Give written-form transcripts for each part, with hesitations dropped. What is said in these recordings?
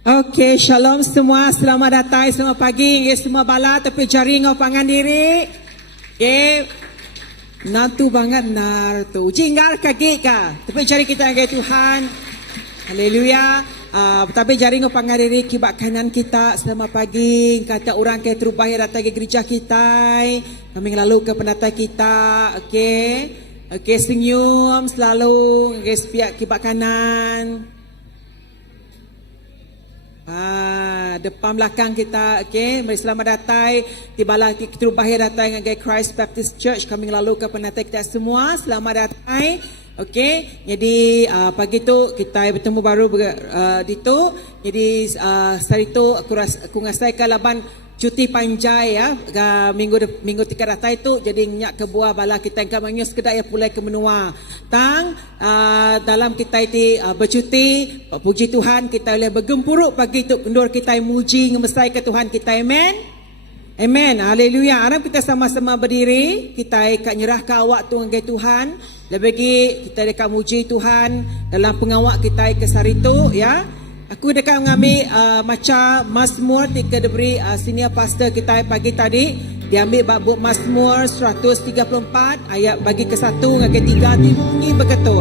Okey, shalom semua. Selamat datang, selamat pagi. Ya, semua bala tapi jari ngau pangan diri. Okey. Nantu banget nar tu. Jinggar kaki ka. Tapi jari kita dengan Tuhan. Haleluya. Tapi jari ngau pangan diri kibak kanan kita. Selamat pagi. Kata orang ke terubah datang ke gereja kita. Kami lalu ke penatai kita. Okey. Okey, senyum selalu. Okey, piak kibak kanan. Depan belakang kita, okey, mari selamat datang. Tibalah kita terbahir datang dengan Christ Baptist Church. Kami lalu ke penatai kita semua. Selamat datang. Okey, jadi pagi tu kita bertemu baru di tu. Jadi hari tu aku ngasaikan laban cuti panjai ya, minggu tiga datang itu. Jadi nyak ke buah bala kita yang manyus kedai ya pulai ke menua. Tang dalam kita itu bercuti, puji Tuhan kita boleh bergempuruk pagi itu kendur kita muji ngemesai ke Tuhan kita. Amen. Amen. Haleluya. Harap kita sama-sama berdiri, kita ikat nyerah ke awak tu dengan Tuhan. Lebih kita dekat muji Tuhan dalam pengawak kita ke sari tu ya. Aku dekat mengambil macam Mazmur 3 diberi senior pastor kita pagi tadi. Dia ambil bab Mazmur 134 ayat bagi ke 1 dan ke 3 bunyi begitu.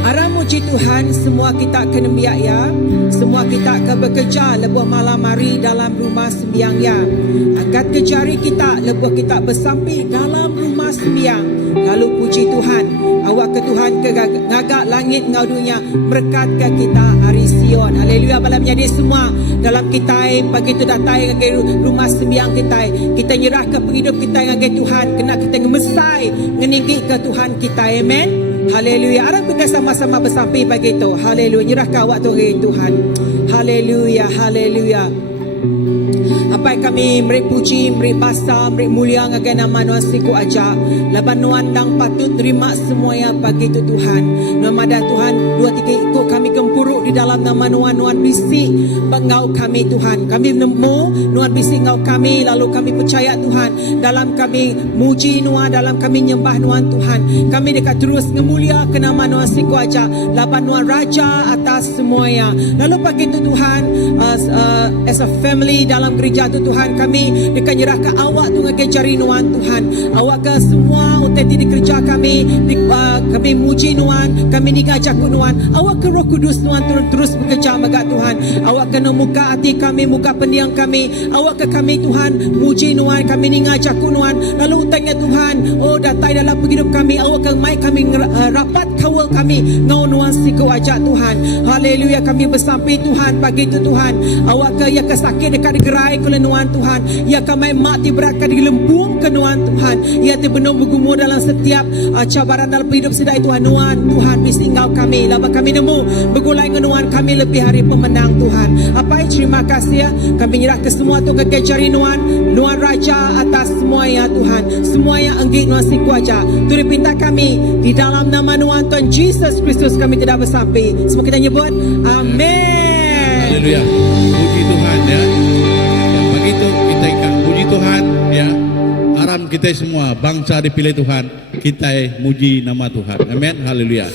Arah muji Tuhan semua kita kena biak ya. Semua kita akan bekerja lebuh malam hari dalam rumah sembiang ya. Angkat kejari kita lebuh kita bersampi dalam rumah sembiang. Lalu puji Tuhan. Awak ke Tuhan ke ngagak langit ngau dunia berkat ke kita hari Sion. Haleluya. Malam jadi semua dalam kita pagi tu datang ke rumah sembiang kita. Kita nyerah ke penghidup kita dengan Tuhan. Kena kita ngemesai ngeninggi ke Tuhan kita. Amen. Haleluya. Harap kita sama-sama bersampai pagi itu. Haleluya. Nyerahkan waktu dengan Tuhan. Haleluya. Haleluya. Apa yang kami beri puji, beri basa, beri mulia dengan nama Nuan Siku aja. Laban Nuan dang patut terima semuanya pagi itu Tuhan. Nama dah Tuhan, 2-3 ikut kami gempuruk di dalam nama Nuan. Nuan bisik bangau kami Tuhan. Kami nemu Nuan bisik ngau kami, lalu kami percaya Tuhan. Dalam kami muji Nuan, dalam kami nyembah Nuan Tuhan. Kami dekat terus ngemulia ke nama Nuan Siku aja. Laban Nuan Raja atas semuanya. Lalu pagi itu Tuhan, as a family dalam gereja tu Tuhan, kami dekat nyerahkan awak tu dengan jari Nuan Tuhan. Awak ke semua uteti di kerja kami, kami muji Nuan, kami ni ngajak ku Nuan. Awak ke Roh Kudus Nuan terus bekerja magat Tuhan. Awak kena muka hati kami, muka pendiam kami. Awak ke kami Tuhan, muji Nuan, kami ni ngajak ku Nuan. Lalu utangnya Tuhan, oh datai dalam hidup kami. Awak ke mai kami rapat kawal kami ngau Nuan Siku ajak Tuhan. Haleluya. Kami bersampai Tuhan pagi itu Tuhan. Awak ke ya ke sakit dekat gerai ke Nuan Tuhan. Ya kami mati berat di lembung ke Nuan Tuhan. Ya terbenam bergumul dalam setiap cabaran dalam hidup sedai Tuhan. Nuan Tuhan bisi engkau kami. Lama kami nemu bergulai dengan Nuan kami lebih hari pemenang Tuhan. Apa terima kasih ya. Kami nyerah ke semua tu ke jari Nuan. Nuan Raja atas semua ya Tuhan. Semua yang enggik Nuan Siku aja. Turi pinta kami di dalam nama Nuan Tuhan Jesus Kristus kami tidak bersampai. Semua kita nyebut amin. Haleluya. Puji Tuhan ya. Begitu kita ikat puji Tuhan ya. Aram kita semua bangsa dipilih Tuhan, kita muji nama Tuhan. Amin. Haleluya.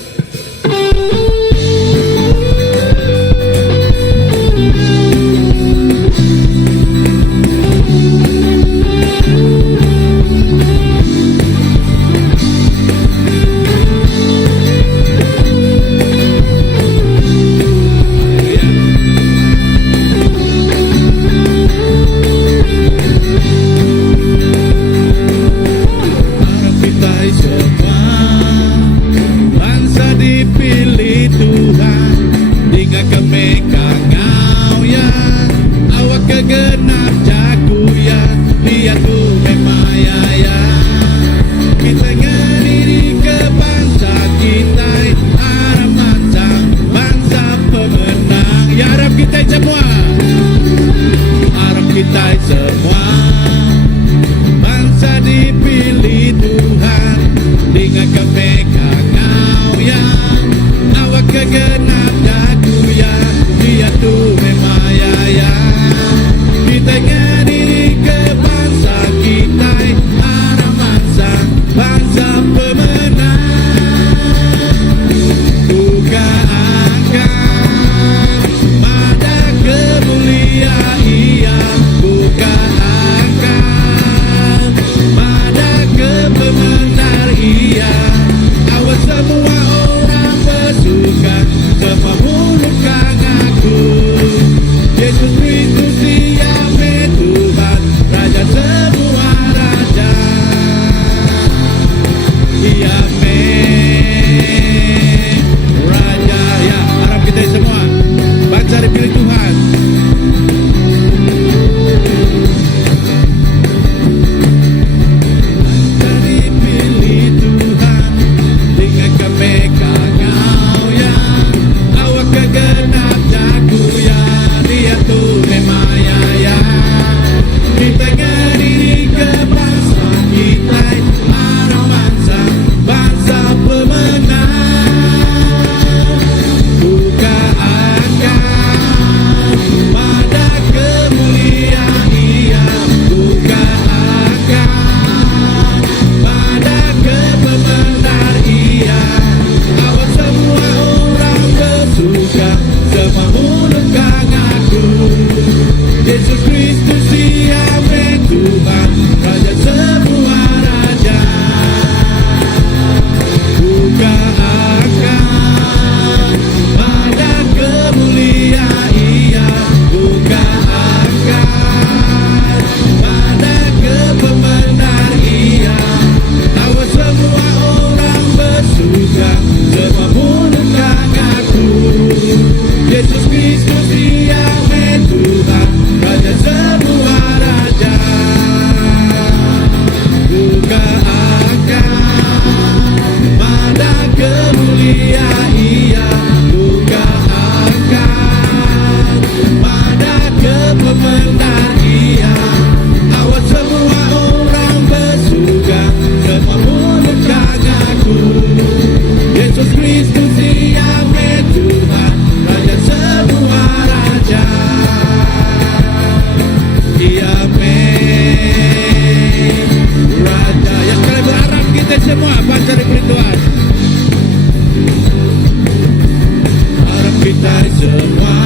semua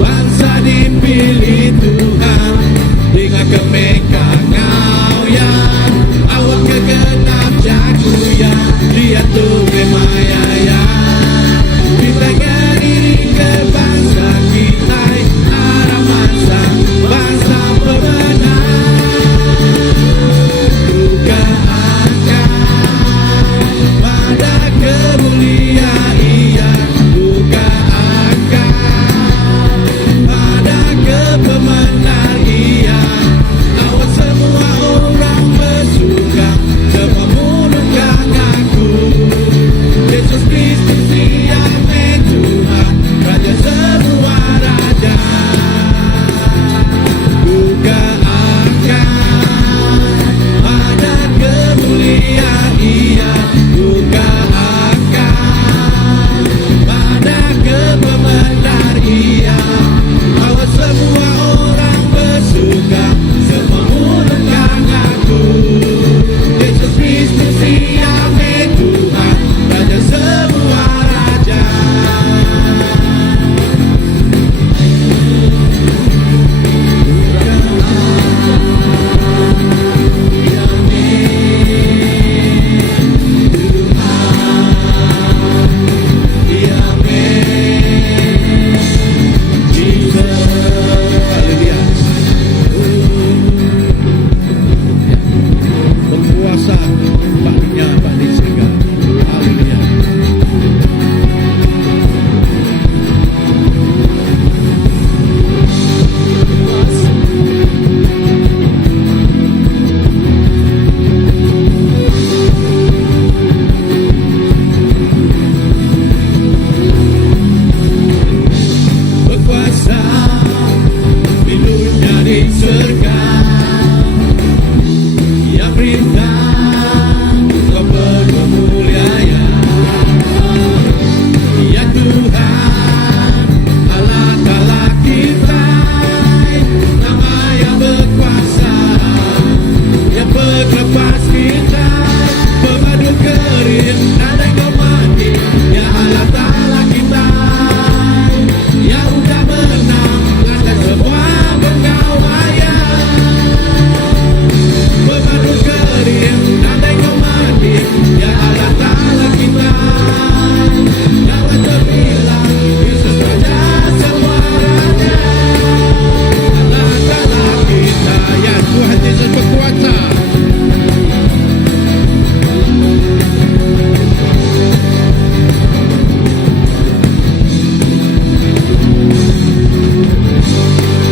bangsa dipilih Tuhan dengan kemekangan yang awak kegenap jago ya dia tuh kemaya ya kita diri ke bangsa kita arah bangsa pemenang juga akan pada kemuliaan ia juga akan pada kepemenang ia awak semua orang bersuka semua mulutkan aku Yesus Kristus yang Tuhan Raja semua raja juga akan ada kemuliaan ia juga akan pada kebenaran ia awak semua orang bersuka semua mulutkan aku Yesus Kristus yang Tuhan Raja semua raja berkuasa baknya balik segala haleluya berkuasa hidupnya di surga yang perintah kau berkemuliaan ya Tuhan Allah Ta'ala kita nama yang berkuasa yang berlepas kita pemadu kering ada kau mati ya Allah Ta'ala kita yang udah menang atas semua pengawaian pemadu kering andai kau mati ya Allah Ta'ala kita jangan terbilang Yesus Raja semua raja Allah Ta'ala kita ya Tuhan Yesus berkuasa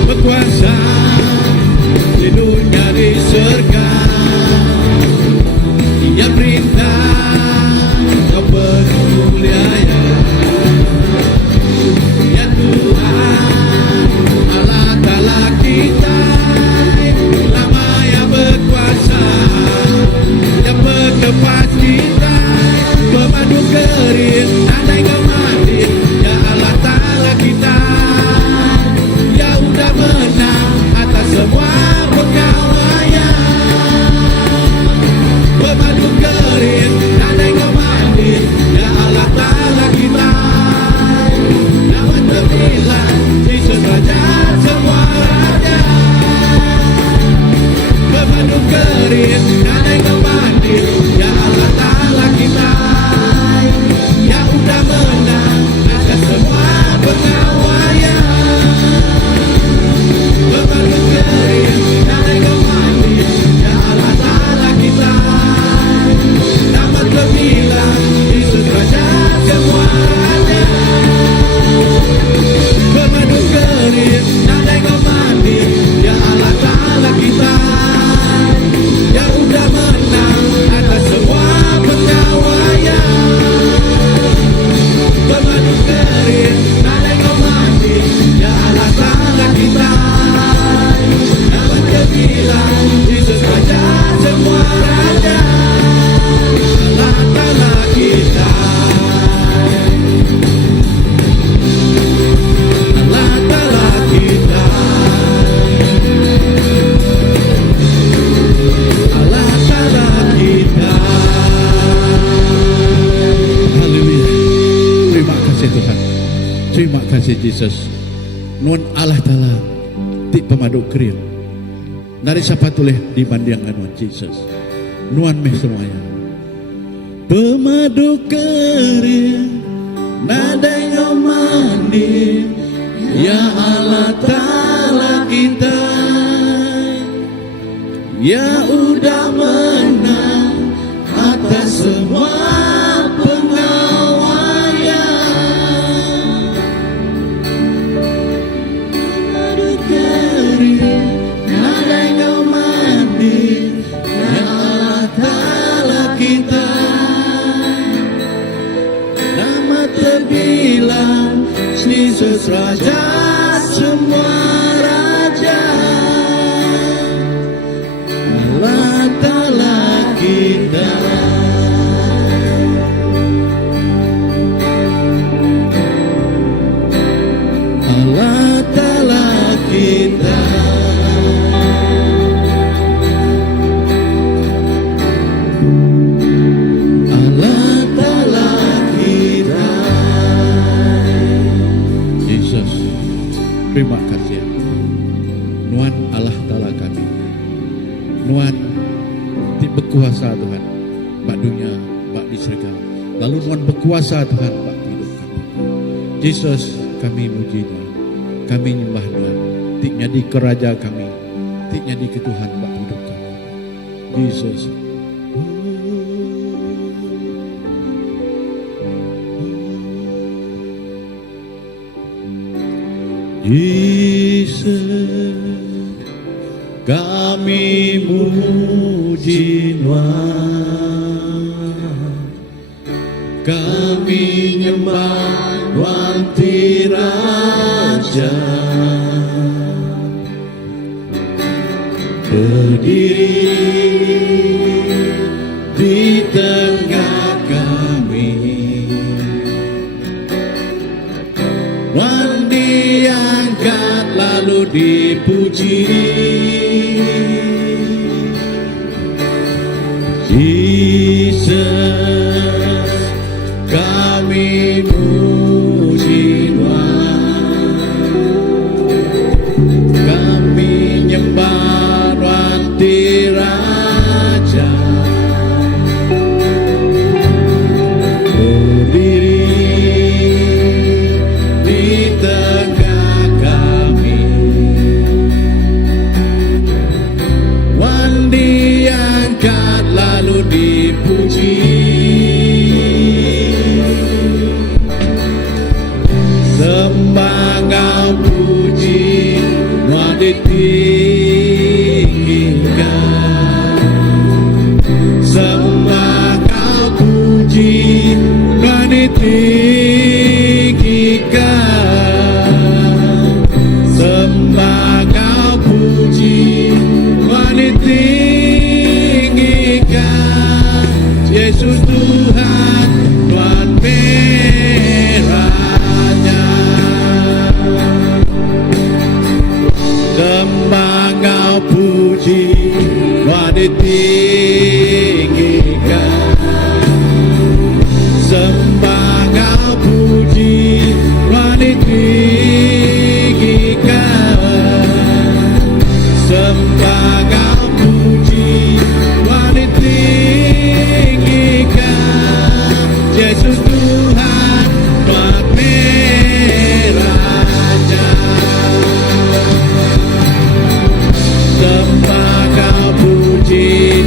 berkuasa di dunia di surga yang perintah kau berkemuliaan ya Tuhan Allah Ta'ala kita lama yang berkuasa yang berlepas kita pemadu kering andai kau mati ya Allah Ta'ala kita yang udah menang atas semua pengawaian pemadu kering andai kau mati ya Allah Ta'ala kita dapat terbilang Yesus Raja semua raja pemadu kering andai kau mati ya Allah Ta'ala kita yang udah menang atas semua pengawaian pemadu kering andai kau mati ya Allah Ta'ala kita dapat terbilang Yesus Raja semua raja pemadu kering andai kau mati ya Allah Ta'ala kita yang udah menang atas semua pengawaian pemadu kering andai kau mati ya Allah Ta'ala kita dapat terbilang Yesus Raja semua raja Allah Ta'ala kita Allah Ta'ala kita Allah Ta'ala kita haleluya terima kasih Tuhan Terima kasih Yesus. Nuan Allah Ta'ala ti pemaduk kriya. Nari siapa tuleh dibandingkan Nuan Yesus. Nuan meh semuanya. Pemaduk kriya nadai ngomani ya Allah Ta'ala kita. Ya udah menang atas semua pengawalnya. Aduh kering, nadai kau mandi, ya Allah Ta'ala kita. Nama terbilang, Yesus Raja semua raja. Allah Ta'ala kita. Allah Ta'ala kita. Allah Ta'ala kita. Yesus, terima kasih. Nuan Allah Ta'ala kami. Nuan ti berkuasa Tuhan, bak dunia, bak di surga. Lalu Nuan berkuasa Tuhan, bak hidup kami. Yesus, kami muji Tuhan, kami nyembah Tuhan. Ti nyadi keraja kami, ti nyadi ke Tuhan bak hidup kami. Yesus. Yesus, kami muji Tuhan, kami nyembah Tuhan ti Raja, berdiri di tengah kami. Tuhan diangkat lalu dipuji. Jesus, kami muji Tuhan, kami nyembah Tuhan ti Raja, berdiri di tengah kami. Tuhan diangkat lalu dipuji. Sembah Kau puji, Tuhan ditinggikan. Sembah Kau puji, Tuhan ditinggikan. Sembah Kau puji, Tuhan ditinggikan. Yesus Tuhan, Tuhan Raja. Sembah Kau puji, Tuhan ditinggikan. Sembah Kau puji, Tuhan ditinggikan. Sembah Kau puji, Tuhan ditinggikan. Yesus Tuhan, Tuhan Raja. Sembah Kau puji,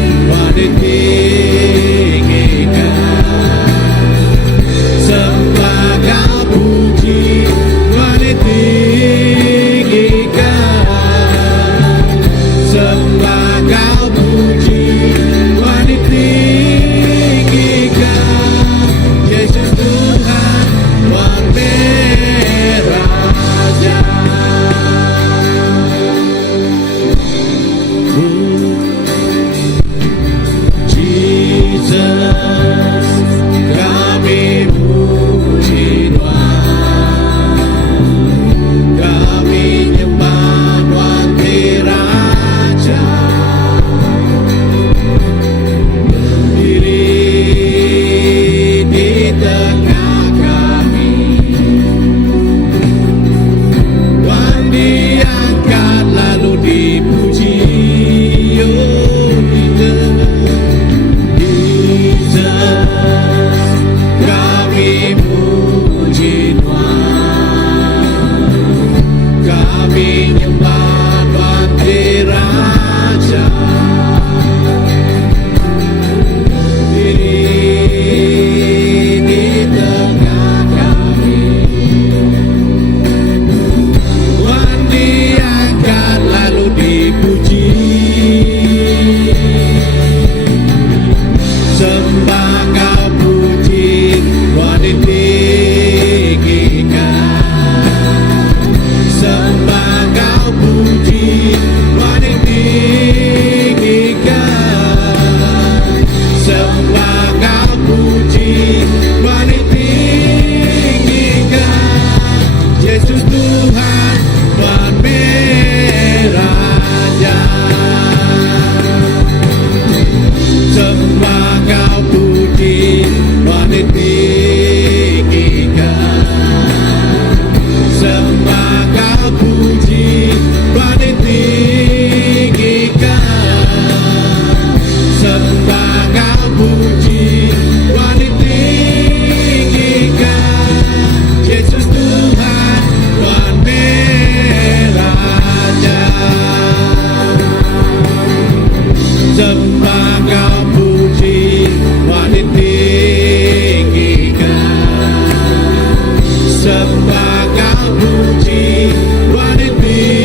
sembah kau puji, Tuhan ditinggikan.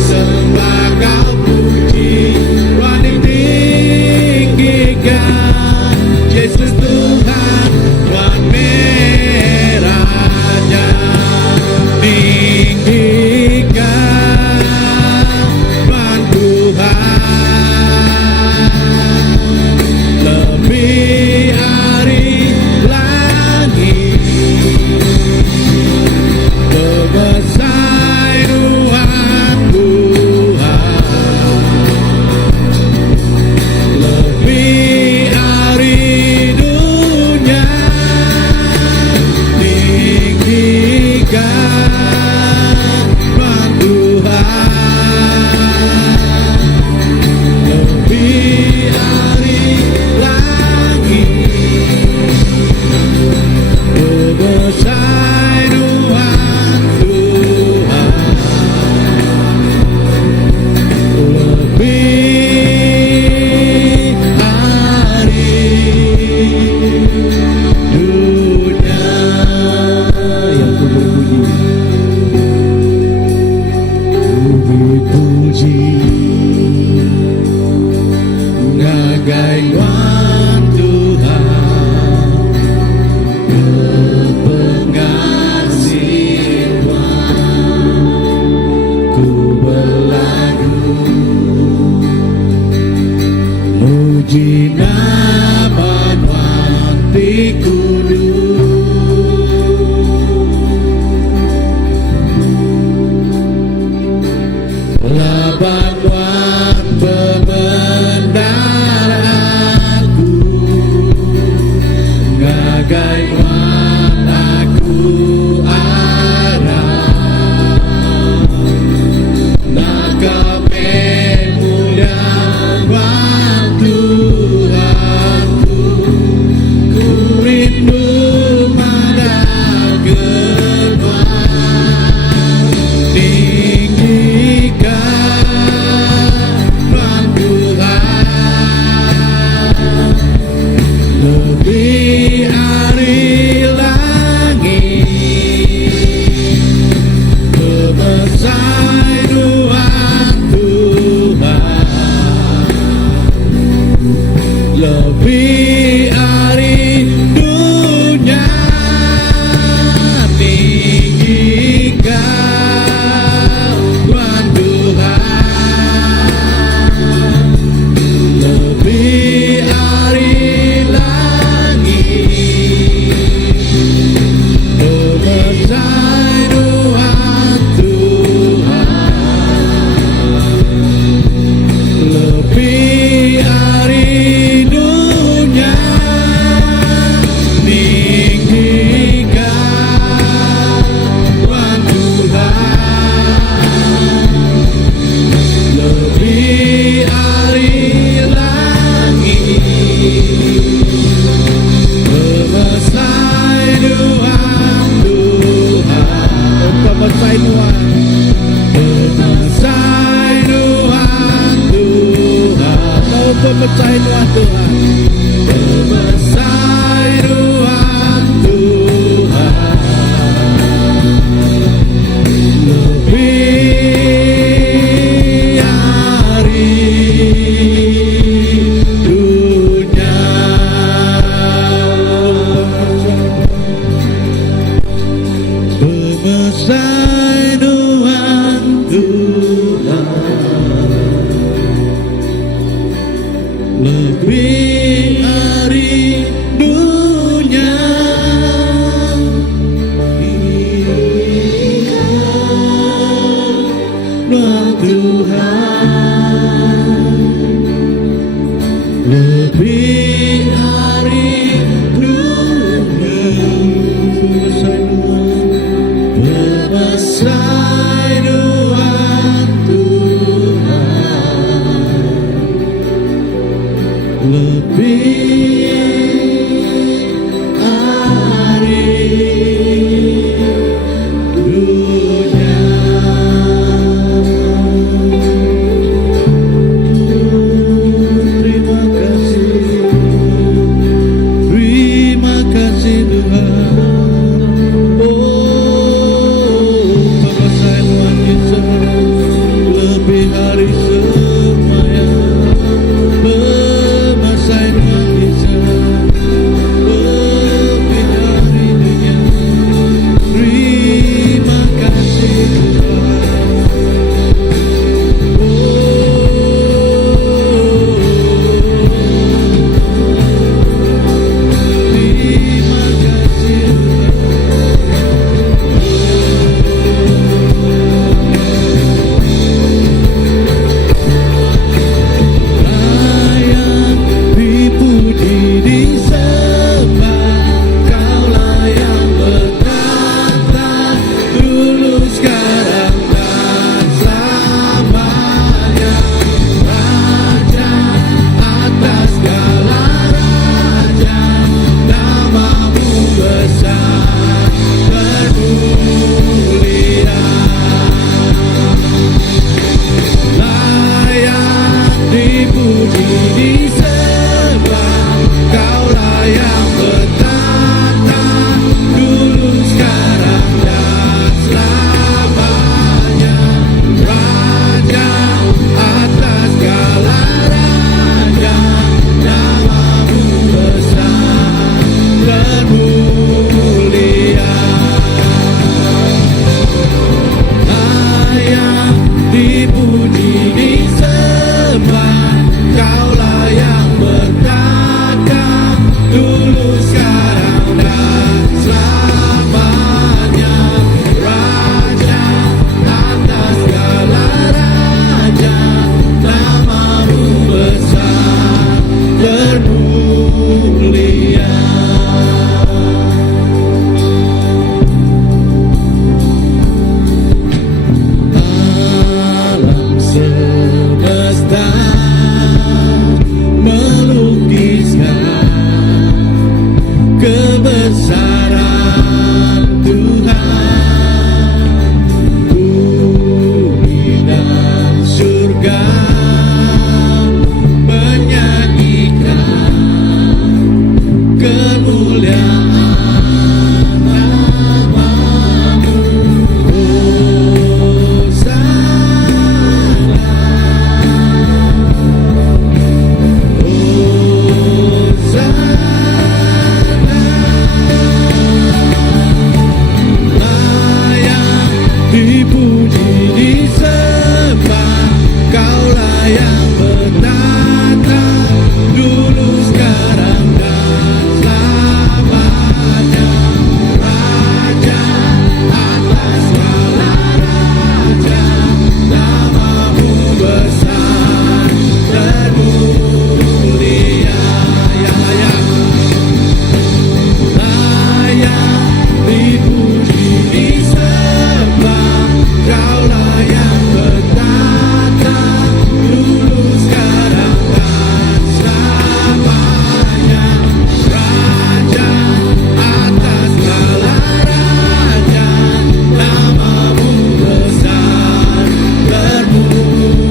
Sembah kau puji, Tuhan ditinggikan. Yesus Tuhan, Tuhan Raja, tinggikan Tuhan Tuhan, lebih hari langit, berbesar Tuhan Tuhan, lebih hari dunia, tinggikan Tuhan Tuhan, lebih hari langit, berbesar Tuhan Tuhan, lebih hari dunia. Yang ku berpuji, ngagai Tuhan Tuhan, pengasih Tuhan, ku berlagu muji nama Tuhan di kudus. Laban Tuhan pemendaraku, ngagai Tuhan aku arah, nak kemulia Tuhan Tuhanku, ku rindu mendagang Tuhan, tinggikan Tuhan Tuhan, lebih hari langit, berbesar Tuhan Tuhan, lebih hari dunia, tinggikan Tuhan Tuhan, lebih hari langit, berbesar Tuhan Tuhan, lebih hari dunia, tinggikan Tuhan Tuhan, lebih hari langit, berbesar Tuhan Tuhan, berbesar Tuhan, berbesar Tuhan Tuhan, berbesar Tuhan Tuhan, berbesar Tuhan Tuhan, lebih hari dunia. Berbesar Tuhan Tuhan, lebih hari dunia, tinggikan Tuhan, lebih hari dunia, berbesar Tuhan, berbesar besaran Tuhan, bumi dan surga menyanyikan kemuliaan nama-Mu. Dipuji, disembah, Kaulah yang bertata dulu, sekarang dan selamanya. Raja atas segala raja, nama-Mu besar termulia. Layak dipuji, disembah, Kaulah yang bertata dulu, sekarang dan selamanya. Raja atas segala raja, nama-Mu besar termulia.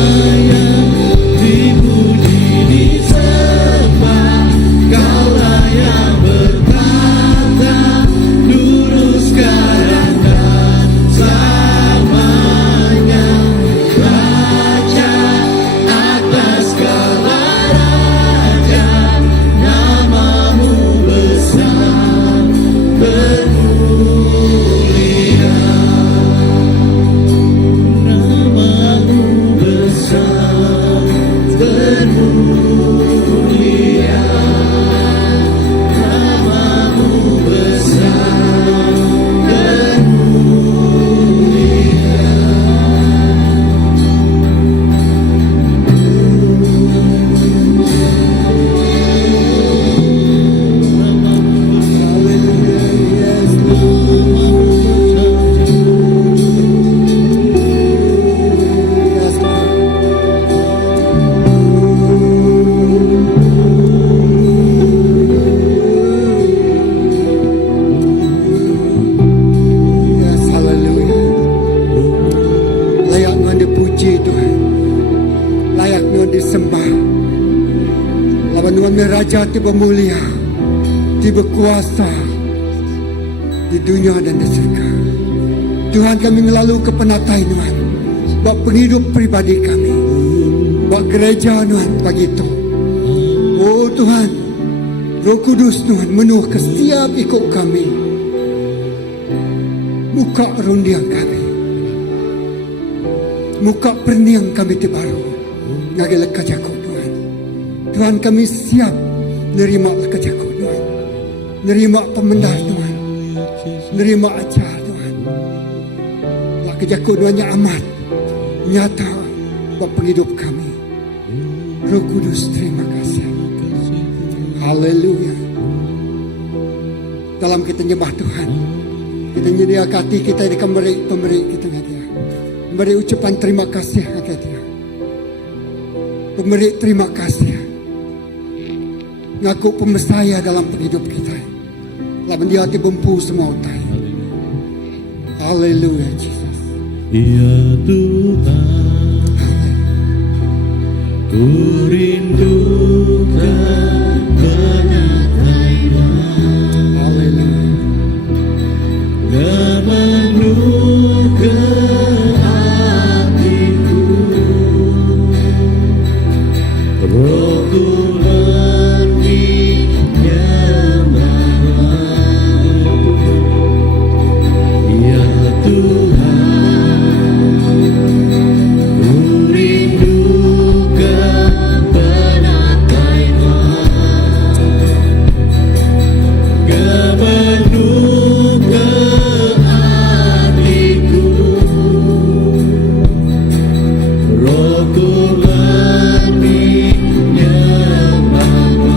Layak dipuji, disembah, Kaulah yang bertata dulu, sekarang dan selamanya. Raja atas segala raja, nama-Mu besar termulia. Nama-Mu besar termulia. Nama-Mu besar Yes, haleluya. Layak Tuhan dipuji Tuhan, layak Tuhan disembah. Lawan Tuhan Raja tiba mulia, tiba kuasa di dunia dan di surga. Tuhan, kami ngelalu ke penatai Tuhan, buat penghidup pribadi kami, buat gereja Tuhan pagi itu. Oh Tuhan, Roh Kudus Tuhan menuh ke setiap ikut kami. Buka rundiang kami, buka perniang kami tibaru, ngagel kajaku Tuhan. Tuhan, kami siap nerima kajaku Tuhan, nerima pemendar Tuhan, nerima ajar Tuhan. Lah kajaku Tuhannya amat nyata buat penghidup kami. Roh Kudus, terima kasih. Haleluya. Dalam kita nyembah Tuhan, kita nyediakan hati kita di pemberi kita dia. Memberi ucapan terima kasih kepada dia. Pemberi terima kasih. Ngaku pemesaya dalam hidup kita. Lawan dia hati bempu semua utai. Haleluya, Jesus. Ya Tuhan, ku rindukan penyertaan. Haleluya. Nama-Mu ke hatiku, Rohku lebih nyembah-Mu. Ya Tuhan, ku rindukan penatai-Mu. Nama-Mu ke hatiku, Rohku lebih nyembah-Mu.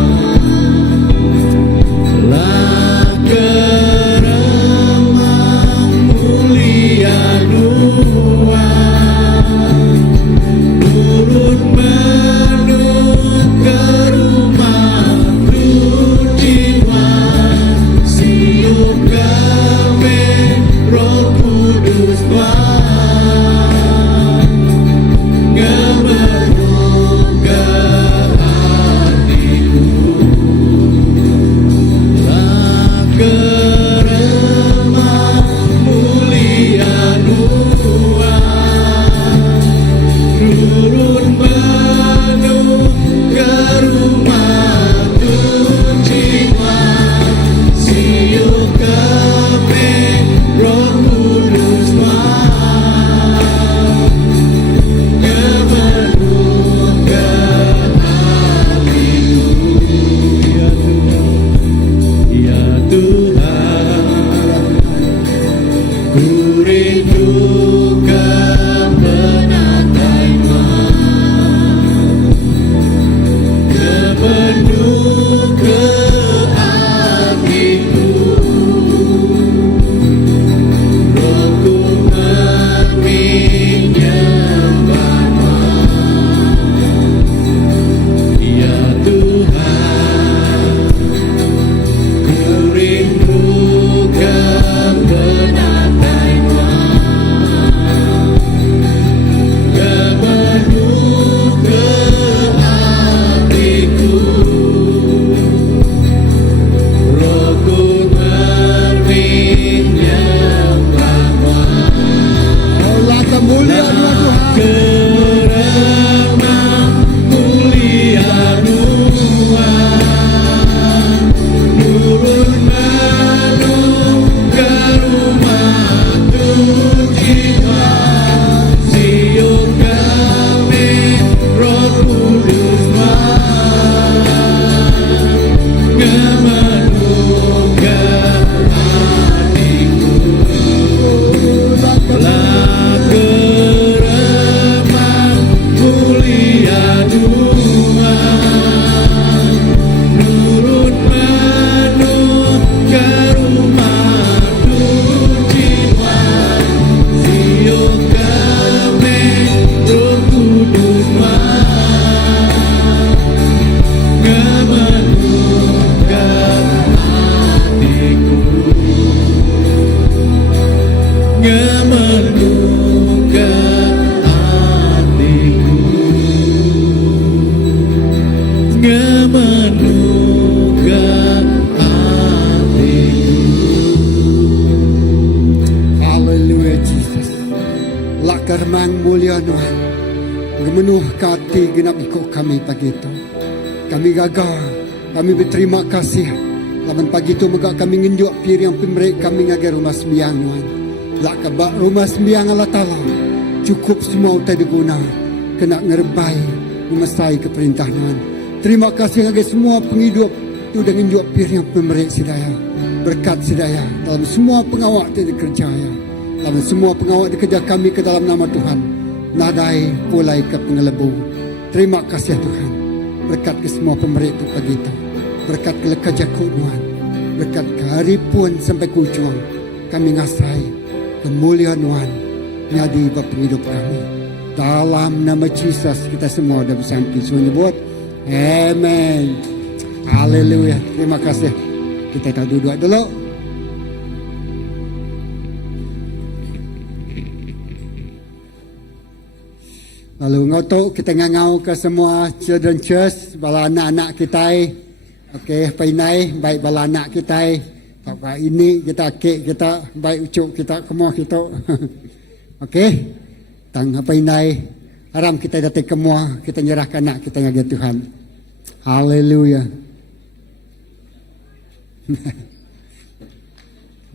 anugerah hatiku. Haleluya Jesus. Lak kermang mulia Tuhan. Gemenuh kati genap ikut kami pagi itu. Kami gagal. Kami berterima kasih. Laman pagi itu maka kami ngenjuk piring pemberik kami ngagai rumah sembiang Tuhan. Lak kebak rumah sembiang Allah Ta'ala. Cukup semua utai diguna. Kena ngerbai. Memesai keperintah Tuhan. Terima kasih ngagai semua penghidup. Itu dengan ngenjuk piring pemberik sidaya. Berkat sidaya. Dalam semua pengawak yang dikerjaya. Dalam semua pengawak dikerja kami ke dalam nama Tuhan. Nadai pulai ke pengelebu. Terima kasih Tuhan. Berkat ke semua pemberik itu pagi itu. Berkat ke lekat jakut Tuhan. Berkat ke hari pun sampai ke ujung. Kami ngasai kemuliaan Tuhan. Nyadi bapa hidup kami. Dalam nama Yesus kita semua dah bersampai. Semua nyebut. Amen. Haleluya. Terima kasih. Kita tak duduk dulu. Lalu ngotok kita ngangau ke semua children church, bala anak-anak kita. Okey, painai baik bala anak kita. Pak ini kita kek kita baik ucuk kita kemua kita. Okey. Tang apa inai haram kita datang kemua, kita nyerahkan anak kita ngagai Tuhan. Haleluya.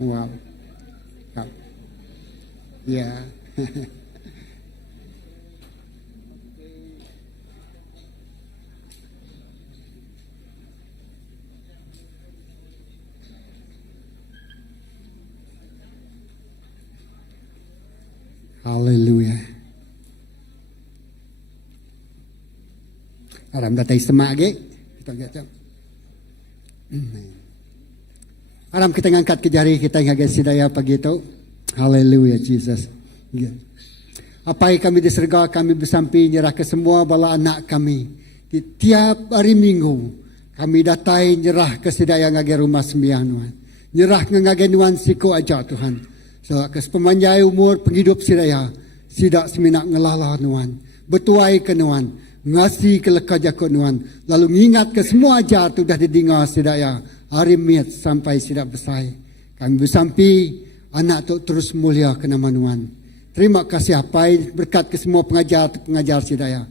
Wow. Ya. Haleluya. Aram datai semak lagi. Kita lihat. Aram kita ngangkat ke jari kita ngagai sidaya pagi itu. Haleluya Jesus. Apa yang kami diserga kami bersampi nyerah ke semua bala anak kami. Di tiap hari Minggu kami datai nyerah ke sidaya ngagai rumah sembiang Tuhan. Nyerah ngagai nuan siku aja Tuhan. So, kes pemanjai umur penghidup sidaya. Sidak seminak ngelala Tuhan. Bertuai ke Tuhan. Ngasih ke lekajak ke Tuhan. Lalu mengingat ke semua ajar tu dah didengar sidaya. Hari miat sampai sidak besar. Kami bersampi anak tu terus mulia ke nama Tuhan. Terima kasih apai berkat ke semua pengajar sidaya.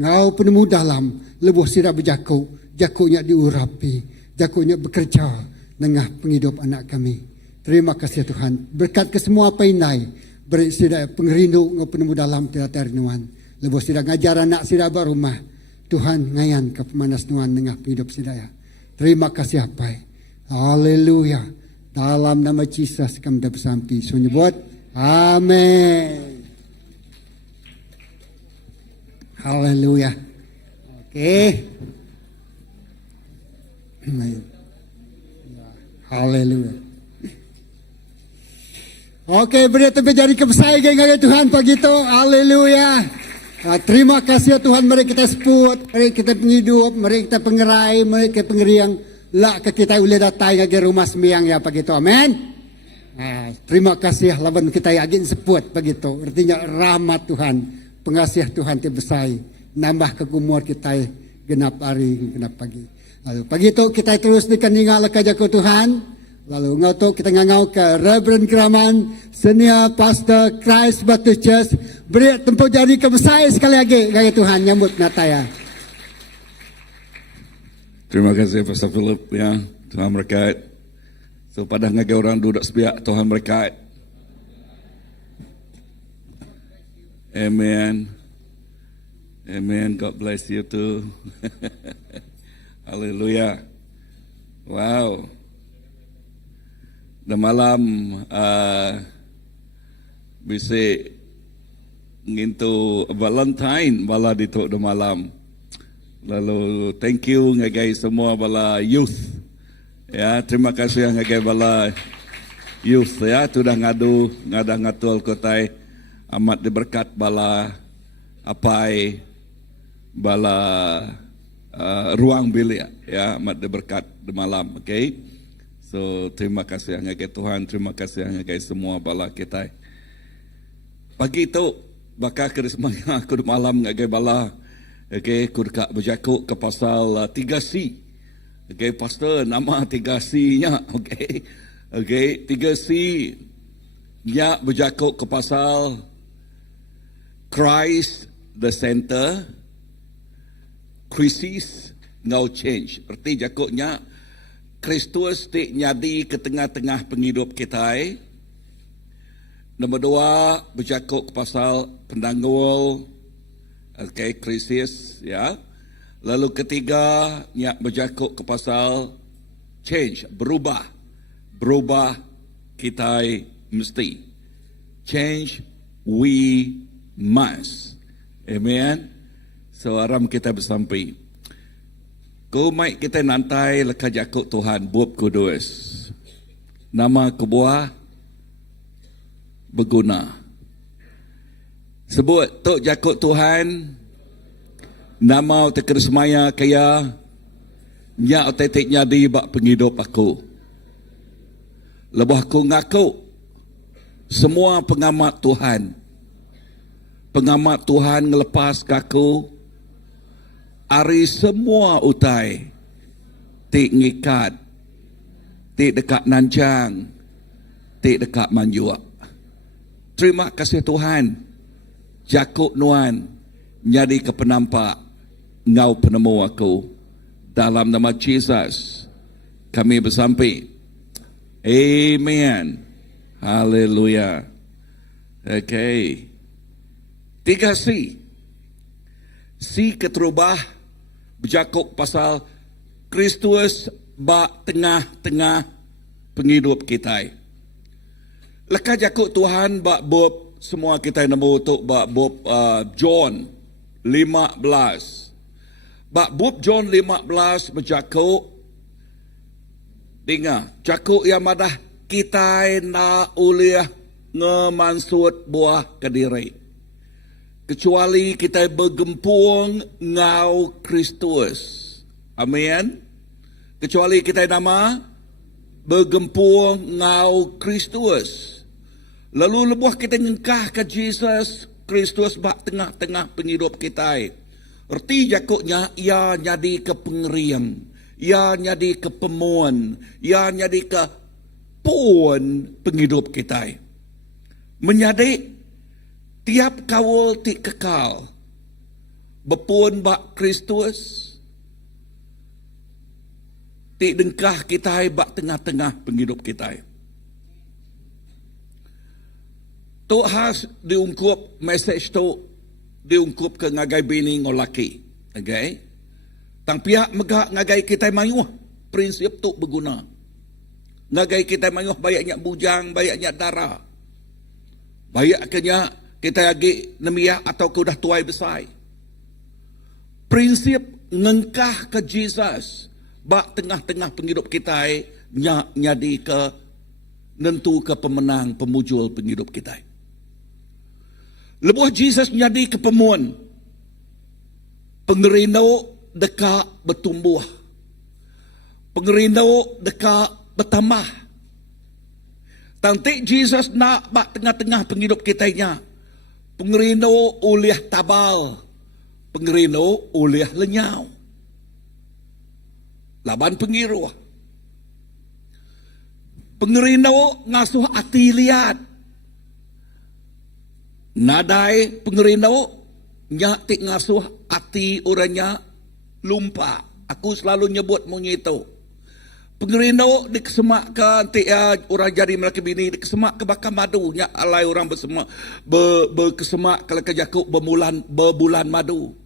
Ngau penemu dalam lebuh sidak berjakuk. Jakuknya diurapi. Jakuknya bekerja dengan penghidup anak kami. Terima kasih Tuhan. Berkat ke semua apa inai. Bersidak pengerindu ngau penemu dalam tiada Tuhan. Lebuh sidak ngajar anak sidak berumah. Tuhan ngayan ke pemanas Tuhan dengan hidup sidaya. Terima kasih apai. Haleluya. Dalam nama Yesus kami dah bersampi. So nyebut. Amin. Haleluya. Okey. Haleluya. Okey, beri tepi jari kebesar dengan Tuhan pagi itu. Haleluya. Terima kasih Tuhan, mari kita sebut, mari kita penghidup, mari kita pengerai, mari kita pengeriang. Lah ke kita boleh datang ke rumah sembiang ya pagi itu. Amin. Terima kasih lawan kita yakin sebut pagi itu. Artinya rahmat Tuhan, pengasih Tuhan yang besar. Nambah kegumur kita genap hari, genap pagi. Lalu pagi itu kita terus dikeningal kajaku Tuhan. Lalu ngau kita ngangau ke Reverend Kraman, Senior Pastor Christ Baptist Church. Beri tempuh jari kebesar sekali lagi. Gaya Tuhan nyambut nataya. Terima kasih Pastor Philip ya. Tuhan berkat. So pada ngagai orang duduk sebiak, Tuhan berkat. Amen. Amen. God bless you too. Haleluya. Wow. Dan malam bisa ngintu Valentine bala dito de malam. Lalu thank you ngagai semua bala youth. Ya, terima kasih ngagai bala youth ya, sudah ngatul kotai amat diberkat bala apai bala ruang bilik ya, amat diberkat di malam, okay? So terima kasih ngagai Tuhan, terima kasih ngagai semua bala kita. Pagi itu bakal kerismanya aku di malam ngagai bala. Okay, aku dekat berjakuk ke pasal 3C. Okay, pastor, nama 3C-nya. Okay. Okay, 3C. Nya berjakut ke pasal Christ the center, krisis ngau change. Erti jakutnya Kristus ti nyadi ke tengah-tengah penghidup kita. Nombor 2 berjakut ke pasal pendanggul, okay, krisis, ya. Lalu ketiga nya berjakut ke pasal change, berubah kita mesti. Change we must. Amen. So aram kita bersampai. Kau mai kita nantai leka jakut Tuhan buat kudus. Nama kebuah berguna. Sebut tok jakut Tuhan. Nama tekir semaya kaya. Nya otetik nyadi bak penghidup aku. Lebah aku ngaku semua pengamat Tuhan ngelepas kaku ari semua utai ti ngikat ti dekat nancang ti dekat manjuak. Terima kasih Tuhan, jakuk nuan nyadi ke penampak ngau penemu aku. Dalam nama Jesus kami bersampai. Amen. Haleluya. Okay. 3C. C keterubah berjakuk pasal Kristus bak tengah-tengah penghidup kita. Leka jakuk Tuhan bak bob semua kita nemu untuk bak bob John 15. Bak bob John 15 berjakuk dengar, jakuk yang madah kita na uliah ngemansut buah kediri. Kecuali kita bergempung ngau Kristus. Amin. Kecuali kita nama bergempung ngau Kristus. Lalu lebuh kita ngengkah ke Jesus Kristus bak tengah-tengah penghidup kita. Erti jakuknya ia jadi ke pengeriang. Ia nyadi ke pemuan, ia nyadi ke puan penghidup kita. Menyadi tiap kawal ti kekal, berpuan bak Kristus, ti dengkah kita bak tengah-tengah penghidup kita. Tu has diungkup message tu diungkup ke ngagai bini ngolaki, okay? Tang pihak megak ngagai kita mayuh, prinsip tu berguna. Ngagai kita mayuh bayaknya bujang, bayaknya darah. Bayaknya kita lagi nemiah atau ke dah tuai besar. Prinsip ngengkah ke Jesus, bak tengah-tengah penghidup kita, nyadi ke nentu ke pemenang, pemujul penghidup kita. Lebuh Jesus nyadi ke pemuan, pengerino dekat bertumbuh. Pengerino dekat bertambah. Tantik Jesus nak bak tengah-tengah penghidup kitanya. Pengerino uliah tabal. Pengerino uliah lenyau. Laban pengiruh. Pengerino ngasuh hati liat. Nadai pengerino nyak tik ngasuh hati orangnya lumpa. Aku selalu nyebut mengito. Pengerino dikesemakkan orang jadi melaki bini dikesemak ke bakal madu nya alai orang bersemak berkesemak kalau kejakuk berbulan madu.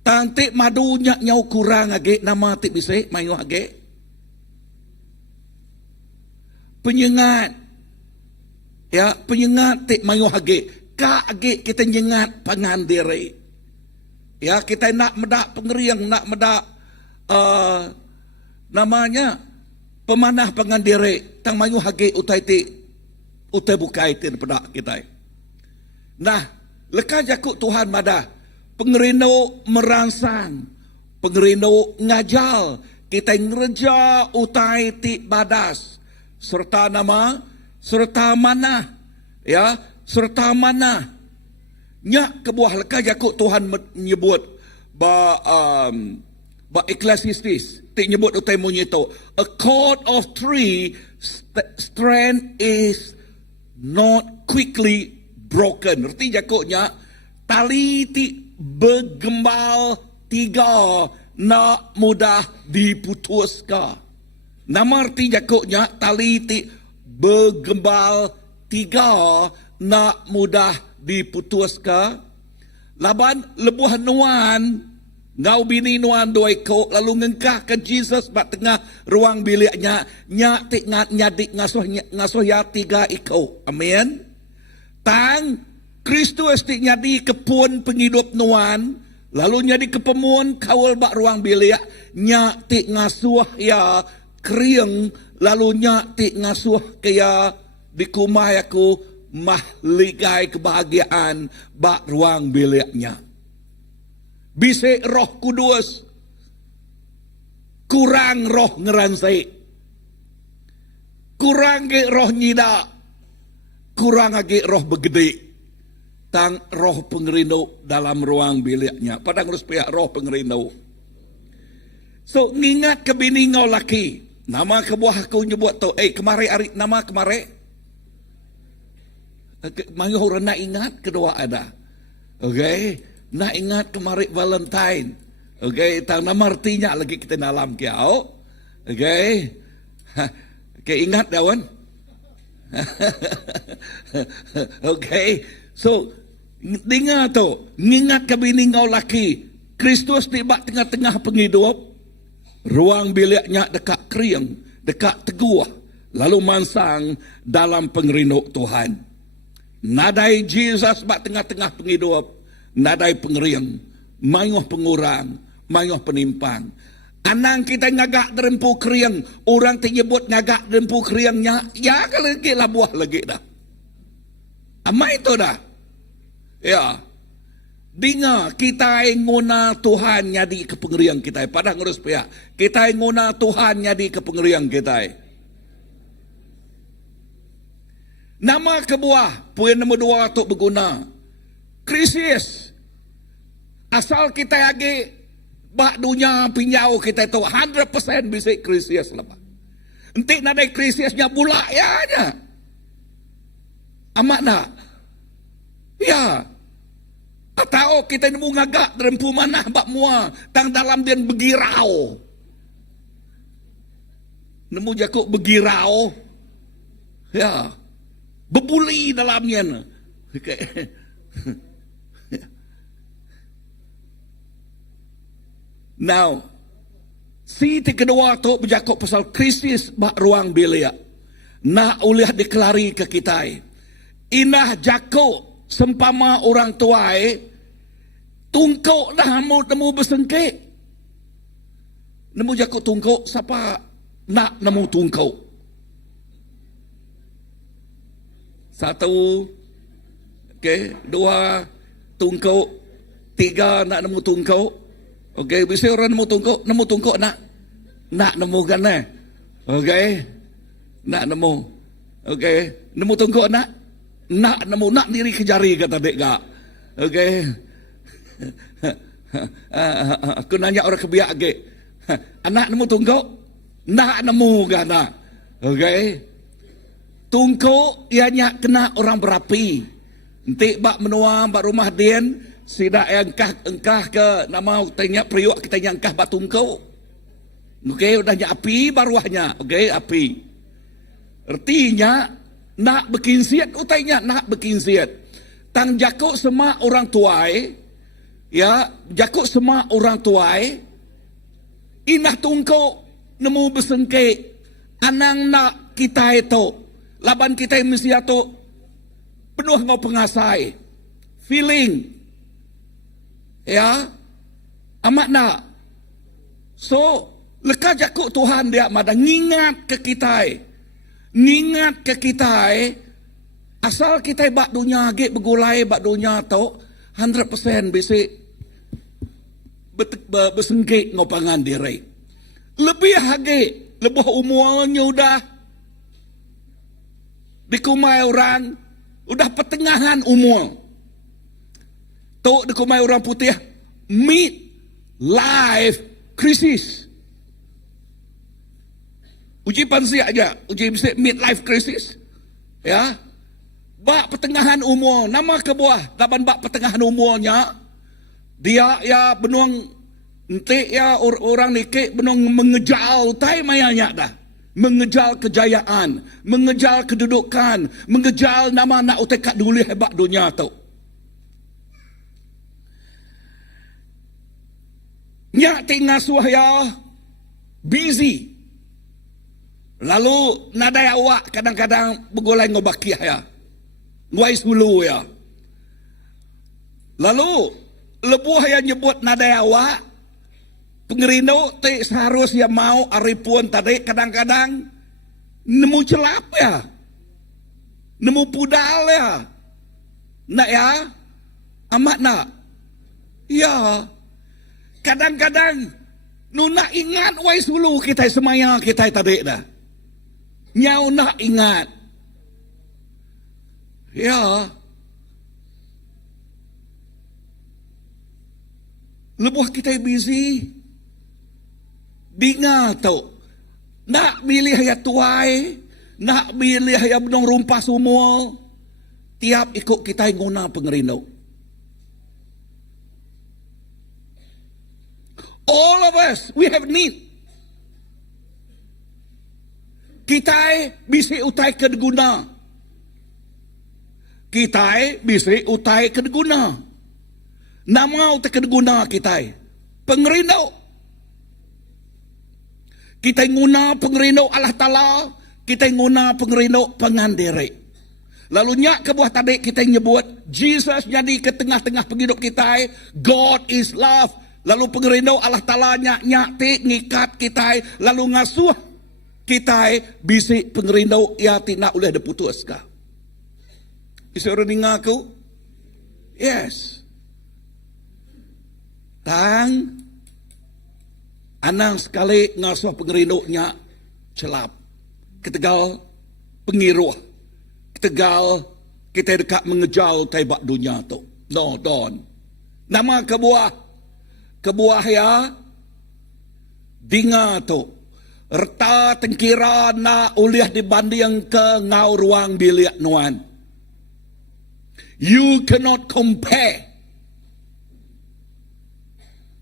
Tantik madu nya nyau kurang age nama tik bisik mayu age. Penyengat. Ya, penyengat tik mayu age. Ka age kita nyengat pangan diri. Ya, kita nak medak pengeriang, nak medak namanya pemanah pengandiri tang mayu hage utai ti utai bukai ti pedak kita. Nah, leka jakuk Tuhan madah pengerino merangsang, pengerino ngajal kita ngereja utai ti badas serta nama serta mana ya serta mana nyak kebuah leka jakuk Tuhan menyebut Ba Ecclesiastes, ti nyebut utai mo nito, a cord of three strand is not quickly broken. Arti jakoknya, tali ti bergembal tiga nak mudah diputuskan. Nama arti jakoknya, tali ti bergembal tiga nak mudah diputuskan. Laban lebuh nuan, ngau bini nuan dua ikut, lalu ngengkah ke Jesus bat tengah ruang biliknya, nyak tik nyadik ngasuh ya tiga ikut. Amin. Tang Kristus tik nyadi kepun penghidup nuan, lalu nyadi kepemuan kawal bak ruang bilik, nyak tik ngasuh ya krieng, lalu nyak tik ngasuh kaya di kumai aku mahligai kebahagiaan bak ruang biliknya. Bisik Roh Kudus kurang roh ngeransai, kurang ke roh nyida, kurang lagi roh begede, tang roh pengerindau dalam ruang biliknya. Padang harus pihak roh pengerindau. So ngingat ke bini ngau laki, nama kebuah aku nyebut tu, kemari hari nama kemari, manggil orang nak ingat kedua ada, okay? Nak ingat kemari Valentine. Okay, tang nama artinya lagi kita dalam kiau. Okay. Okay, ingat dawan. Okay. So, dengar tu, ingat ke bini ngau laki. Kristus tiba tengah-tengah penghidup. Ruang biliknya dekat kriang, dekat teguh. Lalu mansang dalam pengerinduk Tuhan. Nadai Jesus bak tengah-tengah penghidup. Nadai pengeriang, mayuh pengurang, mayuh penimpang. Anang kita ngagak derempu kriang, orang tenyebut ngagak derempu kriangnya, ya kalau lagi lah buah lagi dah. Ama itu dah. Ya. Dengar kita nguna Tuhan nyadi ke pengeriang kita. Padang urus pihak. Kita nguna Tuhan nyadi ke pengeriang kita. Nama kebuah, poin nombor 2 untuk berguna. Krisis. Asal kita lagi bak dunia pinjau kita itu 100% bisa krisis lah. Nanti nadai krisisnya pula ya aja. Amat nak? Ya. Atau kita nemu ngagak derempu mana bak mua tang dalam dia begirau. Nemu jakuk begirau. Ya. Bebuli dalamnya. Okay. Now, si kedua tu berjakut pasal krisis bak ruang bilik. Nak uliah dikelari ke kita. Inah jakut sempama orang tua tungkuk dah nemu bersengkit. Nemu jakut tungkuk, siapa nak nemu tungkuk? Satu, okay, 2, tungkuk, 3 nak nemu tungkuk. Okay, bisa orang nemu tungkuk nak nemu kan okay, nak nemu, okay, nemu tungkuk nak nemu nak diri ke jari kata dek gak, okay. Aku nanya orang kebiak ke, anak nemu tungkuk, nak nemu kan nak, okay. Tungkuk ianya kena orang berapi, nanti bak menua bak rumah dian. Sida engkah ke nama tanya periuk kita nyangkah batungkau. Okey, udah api baruahnya. Okey, api. Artinya nak berkinsiat utainya nak berkinsiat. Tang jakuk semua orang tuai, ya, jakuk semua orang tuai. Inah tungkau nemu bersengke. Anang nak kita itu, laban kita mesti itu penuh ngau pengasai. Feeling. Ya, amat nak. So, leka jakuk Tuhan dia mada ngingat ke kita. Ngingat ke kita. Asal kita bak dunia agak bergulai bak dunia tu 100% bisa bersengkit ngopangan diri. Lebih agak, lebih umurnya udah dikumai orang, udah pertengahan umur. Tok dikumai orang putih mid life krisis. Uji pansia aja, uji midlife crisis. Ya. Bak pertengahan umur, nama kebuah, laban bak pertengahan umurnya, dia ya benuang, nanti ya orang nikik benuang mengejar tai mayanya dah. Mengejar kejayaan, mengejar kedudukan, mengejar nama nak utekat dulu hebat dunia tu. Nyak tinggal suaya busy. Lalu nadai awak kadang-kadang begolai ngobakiah ya. Nguais dulu ya. Lalu lebuh yang nyebut nadai awak, pengerino te seharusnya mau aripun tadi kadang-kadang nemu celap ya. Nemu pudal ya. Nak ya? Amat nak? Ya. Kadang-kadang nuna ingat wais dulu kita semaya kita tadi dah. Nyau nak ingat. Ya. Lebuh kita busy. Dengar tau. Nak milih ya tuai. Nak milih ya benong rumpah semua. Tiap ikut kita guna pengerino. All of us, we have need. Kita bisa utai kedeguna. Kita bisa utai kedeguna. Nama utai kedeguna kita. Pengerino. Kita guna pengerino Allah Ta'ala. Kita guna pengerino pengandiri. Lalu nyak kebuah tadi kita nyebut Jesus jadi ke tengah-tengah penghidup kita. God is love. Lalu pengerino Allah Ta'ala nyak ti ngikat kita. Lalu ngasuh kita bisik pengerino ya tina oleh deputus ka. Bisa orang dengar aku? Yes. Tang anang sekali ngasuh pengerino-nya celap. Ketegal pengiruh. Ketegal kita dekat mengejar taibak dunia tu. No, don. Nama kebuah. Kebuah ya. Dinga tu. Erta tengkira na uliah dibanding ke ngau ruang bilik nuan. You cannot compare.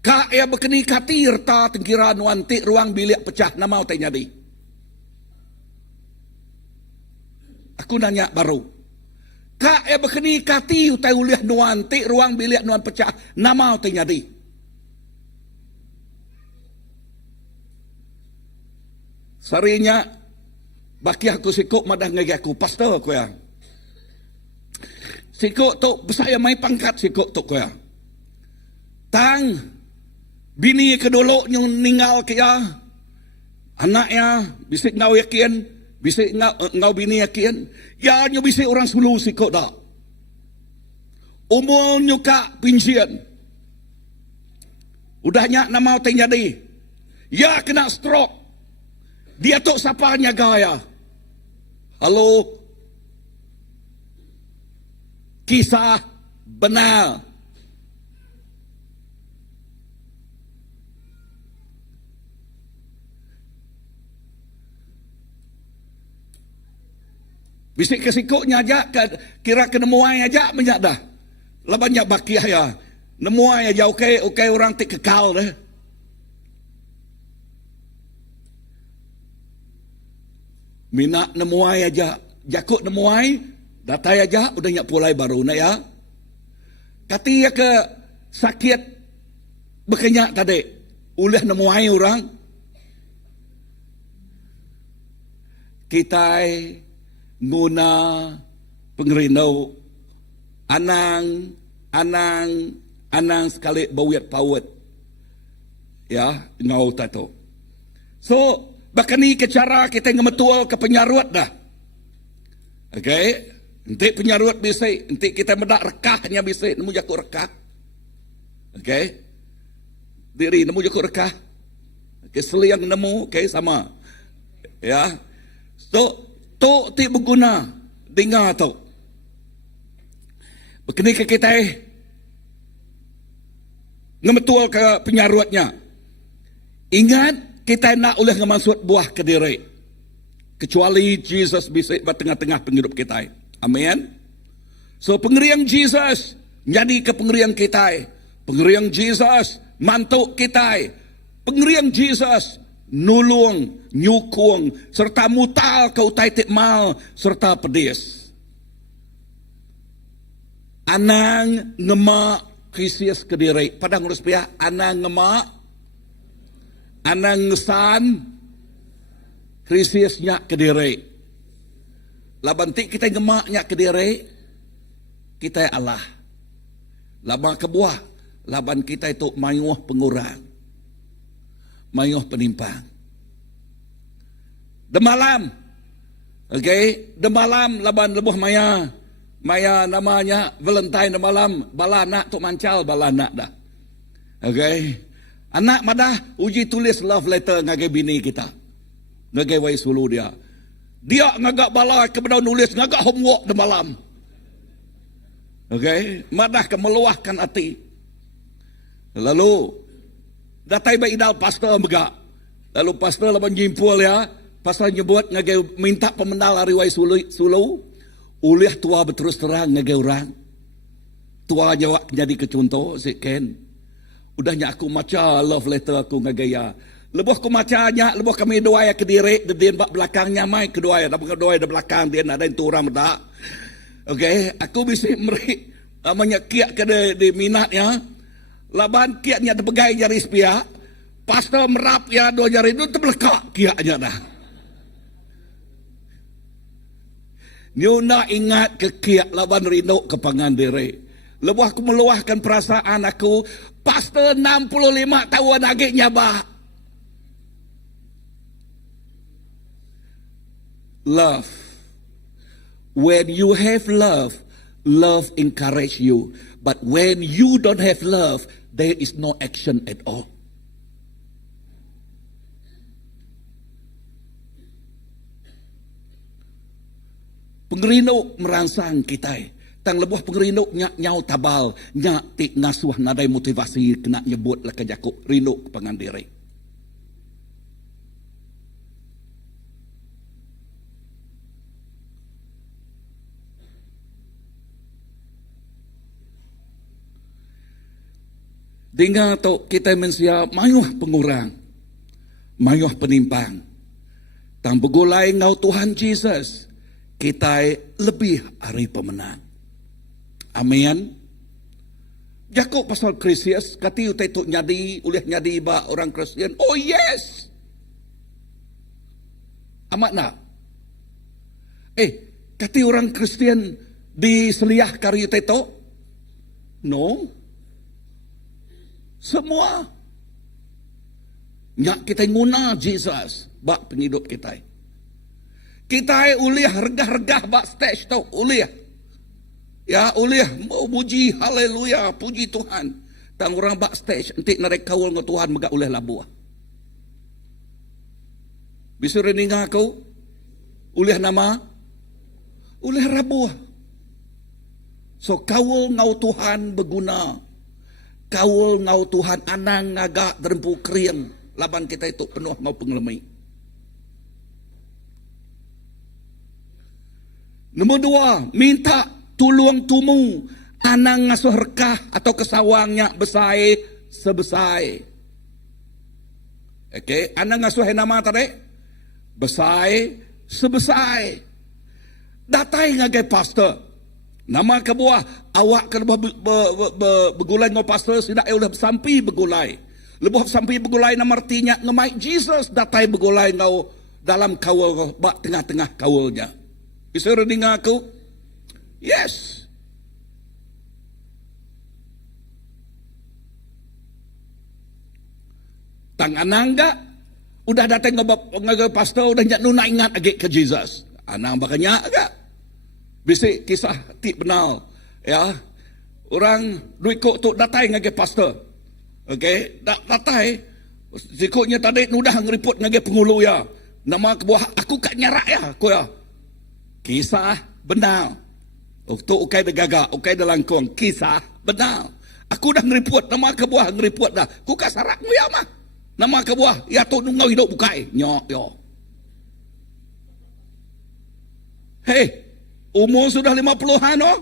Kak ya berkeni kati erta tengkira nuan ti ruang bilik pecah nama utai jadi. Aku nanya baru. Kak ya berkeni kati utai uliah nuan ti ruang bilik nuan pecah nama utai jadi. Sarinya baki aku sikuk madah ngagi aku pastor aku ya. Sikuk tu besar yang mai pangkat sikuk tu aku ya. Tang bini kedolok yang ninggal kaya anaknya bisik ngau yakin, bisik ngau bini yakin, ya nyu bisik orang sulu sikuk dak. Umur nyuka pensiun. Udahnya nama teng jadi. Ya kena stroke. Dia tu sapanya gaya. Halo. Kisah benar. Bisik kesikuknya aja, kira kenemuai aja banyak dah. Lah banyak bakiah ya. Nemuai aja okey orang tik kekal deh. Minak nemuai aja, jakut nemuai, datai aja, udah nyak pulai baru nak ya. Kati ya ke sakit berkenyak tadi, ulah nemuai orang. Kita guna pengerino, anang sekali bawit pawat. Ya, ngau tato. So, bahkan ni ke cara kita ngemetual ke penyarut dah. Okay. Nanti penyarut bisa. Nanti kita medak rekahnya bisa. Nemu jakut rekah. Okay. Diri nemu jakut rekah. Okay. Seliang nemu. Okay. Sama. Ya. So. Tu ti berguna. Dengar tu. Bahkan ni ke kita. Ngemetual ke penyarutnya. Ingat, kita nak oleh ngemaksud buah ke diri. Kecuali Jesus bisa bertengah-tengah penghidup kita. Amin. So pengeriang Jesus jadi ke pengeriang kita. Pengeriang Jesus mantuk kita. Pengeriang Jesus nulung, nyukung, serta mutal kau taitik mal, serta pedis. Anang ngemak Kristus ke diri. Padang urus pihak, anang ngemak, anang ngesan, Kristus nyak ke diri. Laban tik kita ngemak nyak ke diri, kita Allah. Laban kebuah, laban kita itu mayuh pengurang, mayuh penimpang. Demalam, okay, demalam laban lebuh maya, maya namanya Valentine demalam, balana tu mancal balana dah. Okay, anak madah uji tulis love letter ngagai bini kita, ngagai wai sulu dia. Dia ngagak bala kepada nulis ngagak homework demalam. Okay, madah kemeluahkan hati. Lalu datai ba idal pastor megak. Lalu pastor laban jimpul ya, pastor nyebut ngagai minta pemendal hari wai sulu. Ulih tua berterus terang ngagai orang. Tua jawab jadi kecontoh si Ken. Udahnya aku maca love letter aku ngagai ya. Lebuh aku macanya, lebuh kami doa ya ke diri, dedin bak belakangnya mai kedua ya, dapat kedua ya di belakang dia ada itu orang dak. Okay, aku bisa meri menyekiak ke di minatnya. Laban kiatnya terpegai jari sepia. Pastor merap ya dua jari itu terbelakak kiatnya dah. Nyuna ingat ke kiat laban rindu ke pangan diri. Lebuh aku meluahkan perasaan aku. Pastor 65 tahun lagi nyabah. Love. When you have love, love encourage you. But when you don't have love, there is no action at all. Pengerino merangsang kita. Tang lebuh pengerino nyak nyau tabal, nyak tik ngasuh nadai motivasi kena nyebut lah kejakuk rindu kepangan diri. Dengar tu kita mensia mayuh pengurang, mayuh penimpang. Tang begulai ngau Tuhan Jesus, kita lebih hari pemenang. Amin. Jakuk pasal Kristus, kati utai tu nyadi, ulih nyadi ba orang Kristian. Oh yes. Amat nak. Kati orang Kristian diseliah kari utai tu? No. Semua. Nyak kita guna Jesus bak penghidup kita. Kita uliah regah-regah bak stage tu, uliah. Ya, uliah puji haleluya, puji Tuhan. Tang orang bak stage nanti narek kawal dengan Tuhan maka uliah labuah. Bisa reningah kau? Uliah nama? Uliah rabuah. So kawal ngau Tuhan berguna. Kawal ngau Tuhan anang ngagak derempu kriang. Laban kita itu penuh ngau pengelemai. Nombor 2, minta tulung tumu anang ngasuh rekah atau kesawangnya besai sebesai. Okay, anang ngasuh nama tadi besai sebesai. Datai ngagai pastor. Nama kebuah awak ke begulai ngau pastor tidak oleh sampai begulai. Lebuh sampai begulai nama artinya ngemai Jesus datai begulai ngau dalam kawal bak tengah-tengah kawalnya. Bisa dengar aku? Yes. Tang anangga udah datang ngau pastor udah nyak nuna ingat lagi ke Jesus. Anang bakanya agak. Bisik kisah tik benal. Ya. Orang duit kok tu datai ngage pastor. Okey, datai. Sikutnya tadi nudah ngeriput ngage pengulu ya. Nama kebuah aku kat nyarak ya, aku ya. Kisah benal. Tu ukai degagak, ukai delangkong. Kisah benal. Aku dah ngeriput nama kebuah ngeriput dah. Ku kat sarak mu ya mah. Nama kebuah, ya tu nungau hidup bukai. Nyok, yo. Hei, umur sudah 50-an, oh.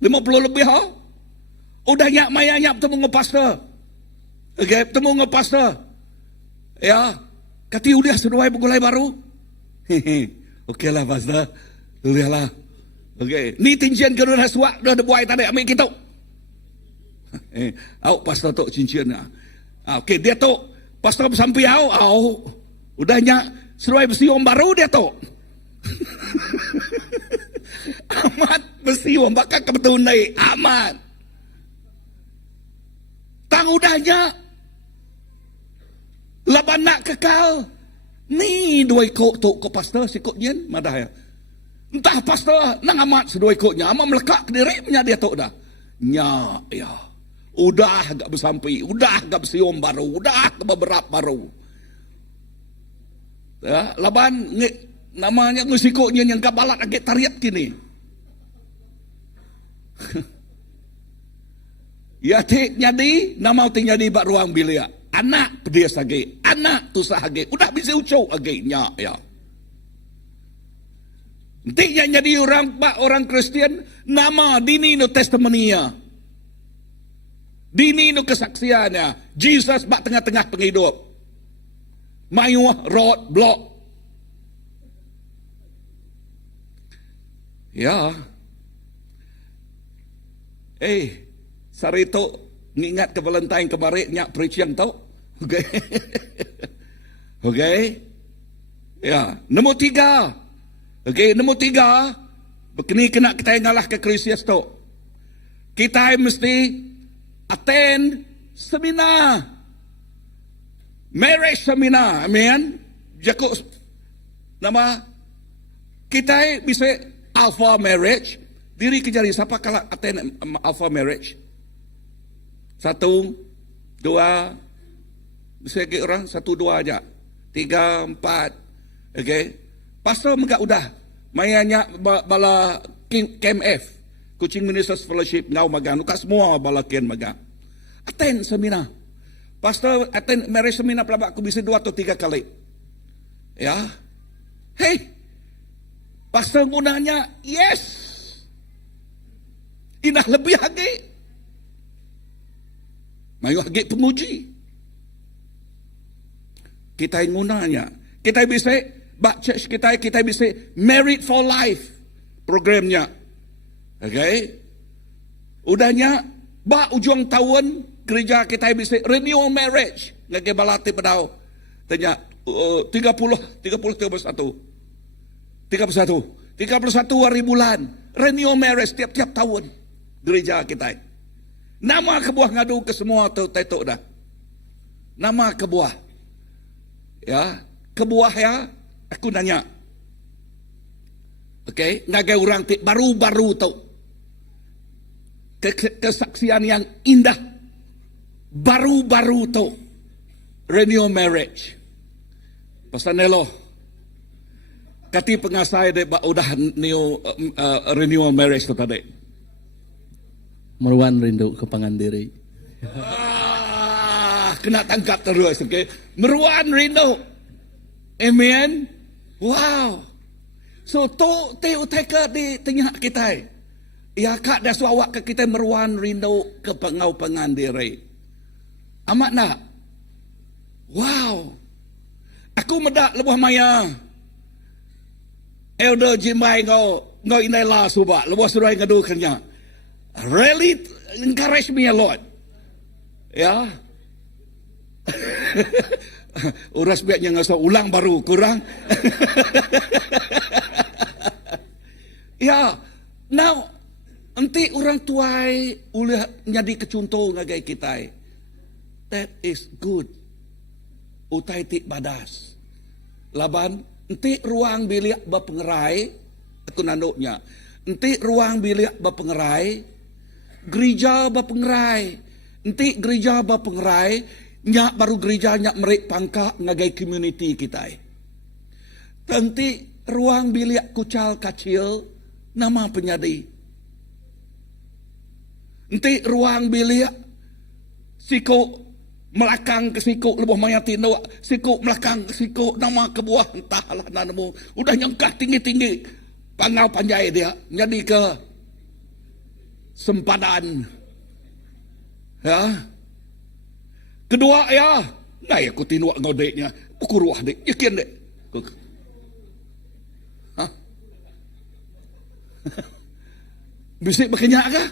50 lebih, oh. Udah nyak maya nyak bertemu dengan pastor. Okay, bertemu dengan pastor. Ya, kati udah sudah bergulai baru. Okey lah pastor. Udah lah. Okey, ni cincin ke dah suak, dah buai tadi ambil kita. Awak pastor tok cincin ah. Okey, dia tok pastor sampai au. Udah nyak sudah bersiom baru dia tok. Amat bersiom bakal kebetulan naik amat. Tang udahnya laban nak kekal ni dua ikut tu ko pastor sikut jen madah ya. Entah pastor nang amat sedua ikutnya amat melekat ke diri punya dia tu dah. Nya ya. Udah agak bersampai, udah agak bersiom baru, udah agak beberapa baru. Ya, laban namanya ngusikutnya yang kabalat agak tariat kini. Ya tik nyadi, nama ting nyadi bak ruang bilik. Anak pedia sage, anak tu sahage. Udah bisa ucau age nya ya. Tik nyadi orang Kristian nama dini no testimoninya. Dini no kesaksiannya. Jesus bak tengah-tengah penghidup. Mayuh road block. Ya. Sarito ngingat ke Valentine kemarin nyak preaching tau. Okey. Okey. Ya, nombor 3. Okey, nombor 3. Begini kena kita ngalah ke Kristus tu. Kita mesti attend seminar. Marriage seminar. Amen. Jakut nama kita bisa alpha marriage. Diri kejari siapa kalau attend alpha marriage? 1, 2, bisa lagi orang 1, 2 aja. 3, 4. Okay. Pastor enggak udah. Mayanya bala KMF. Kucing Ministers Fellowship ngau magang. Nuka semua bala kian magang. Attend seminar. Pastor attend marriage seminar pelabak aku bisa 2 atau 3 kali. Ya. Hey. Pastor gunanya yes. Inah lebih lagi. Mayu lagi penguji. Kita yang gunanya. Kita bisa, bak church kita bisa married for life. Programnya. Okay. Udahnya, bak ujung tahun, gereja kita bisa renew marriage. Ngake balati pedau. Tanya, 31 hari bulan. Renew marriage tiap-tiap tahun. Gereja kita. Nama kebuah ngadu ke semua tu tetok dah. Nama kebuah. Ya, kebuah ya. Aku nanya. Okey, ngagai orang baru-baru tu. Kesaksian yang indah. Baru-baru tu. Renew marriage. Pasanelo. Kati pengasai de udah renew marriage tu tadi. Meruan rindu ke pangandiri. Kena tangkap terus, okay? Meruan rindu. Amen. Wow. So tu teka di tengah kita. Ya kak dah suawak ke kita meruan rindu ke pengau pangandiri. Amat nak. Wow. Aku medak lebuh maya. Elder Jimbai ngau inai lah subak. Lebuh surai ngadu kenya. Really encourage me a lot. Ya. Uras biaknya ngasau ulang baru kurang. Ya. Now, nanti orang tuai ulah nyadi kecuntung ngagai kita. That is good. Utai tik badas. Laban, nanti ruang bilik berpengerai, aku nanduknya. Nanti ruang bilik berpengerai, gereja berpengerai. Nanti gereja berpengerai, nyak baru gereja nyak merik pangkak ngagai community kita. Nanti ruang bilik kucal kecil, nama penyadi. Nanti ruang bilik siko melakang ke siku lebuh maya tino siku melakang ke siku nama kebuah entahlah nanamu udah nyengkah tinggi-tinggi pangal panjai dia jadi ke sempadan ya kedua ya nah ya ku tinuak ngodeknya kuruah dek yakin dek hah bisik berkenyak kah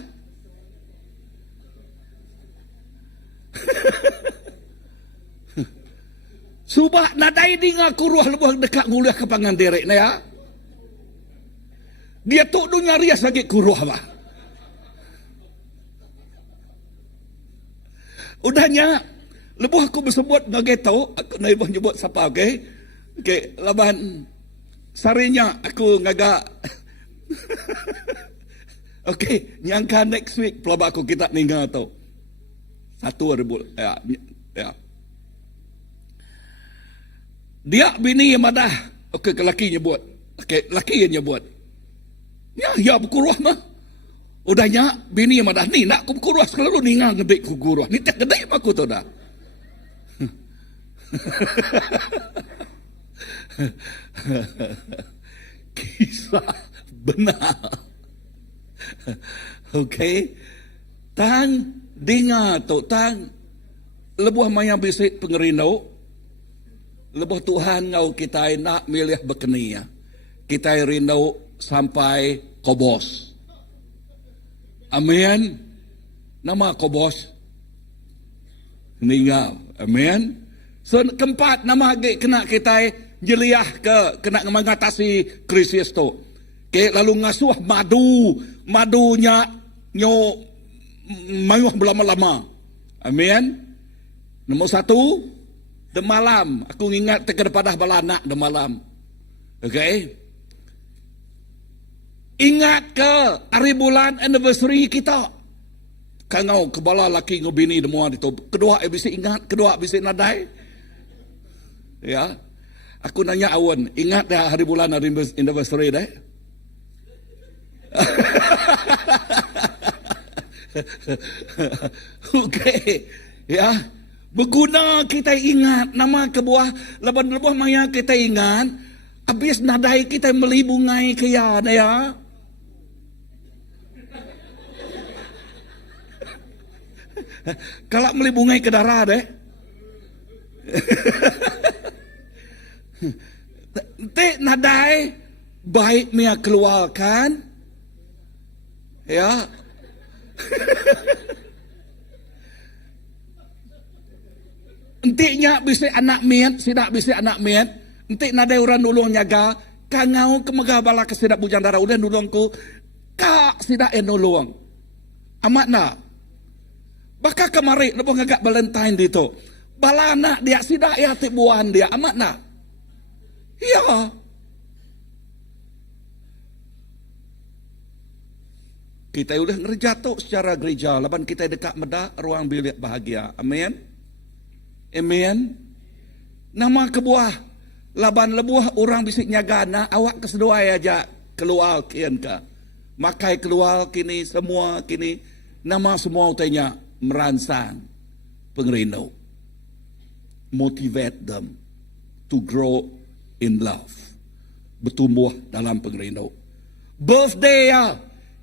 subah nadai dinga kuruah lebuh dekat nguliah ke pangan derek na ya. Dia tu dunia rias lagi kuruah bah. Udahnya lebuh aku bersebut ngagai tahu aku nak ibu nyebut siapa okey. Okey, laban sarinya aku ngagak okey, nyangka next week pelabak aku kita ninggal tau. 1,000 ya. Dia bini yang madah. Okey, ke laki nyebut. Okey, laki yang nyebut. Ya berkuruah mah. Udahnya bini yang madah ni nak aku berkuruah selalu ningang ngedik ku kuruah. Ni tak gedek aku tu dah. Kisah benar. Okey. Tang dengar tu tang lebuh maya bisik pengerino. Lebuh Tuhan ngau kita nak milih berkenia. Kita rindu sampai kobos. Amin. Nama kobos. Meninggal. Amin. So keempat nama kena kita jeliah ke kena mengatasi krisis tu. Okay, lalu ngasuh madunya nyo mayuh berlama-lama. Amin. Nombor 1 malam, aku ingat terkepada balanak malam. Okay. Ingat ke hari bulan anniversary kita. Kangau kebala laki ngobini demua itu. Kedua bisa ingat, kedua bisa nadai. Ya. Aku nanya awan, ingat dah hari bulan anniversary dah? Okay. Ya. Berguna kita ingat nama kebuah lebuh maya kita ingat habis nadai kita melibungai kaya ya. Kalau melibungai ke darah deh. Nanti nadai baik mia keluarkan ya. Entiknya bisa anak miat, sidak bisa anak miat. Entik nadai orang nulung nyaga, kangau kemegah bala kesidak bujang darah udah nulungku, kak sidak nulung. Amat nak. Bakal kemari lepas ngagak Valentine itu. Bala anak dia sidak ya tibuan dia, amat nak. Iya. Kita udah ngerjatuk secara gereja, laban kita dekat medak ruang bilik bahagia. Amin. Amen. Nama kebuah laban lebuah orang bisik nyagana awak kesedua aja keluar kian ka. Makai keluar kini semua kini nama semua utanya merangsang pengerino. Motivate them to grow in love. Bertumbuh dalam pengerino. Birthday ya.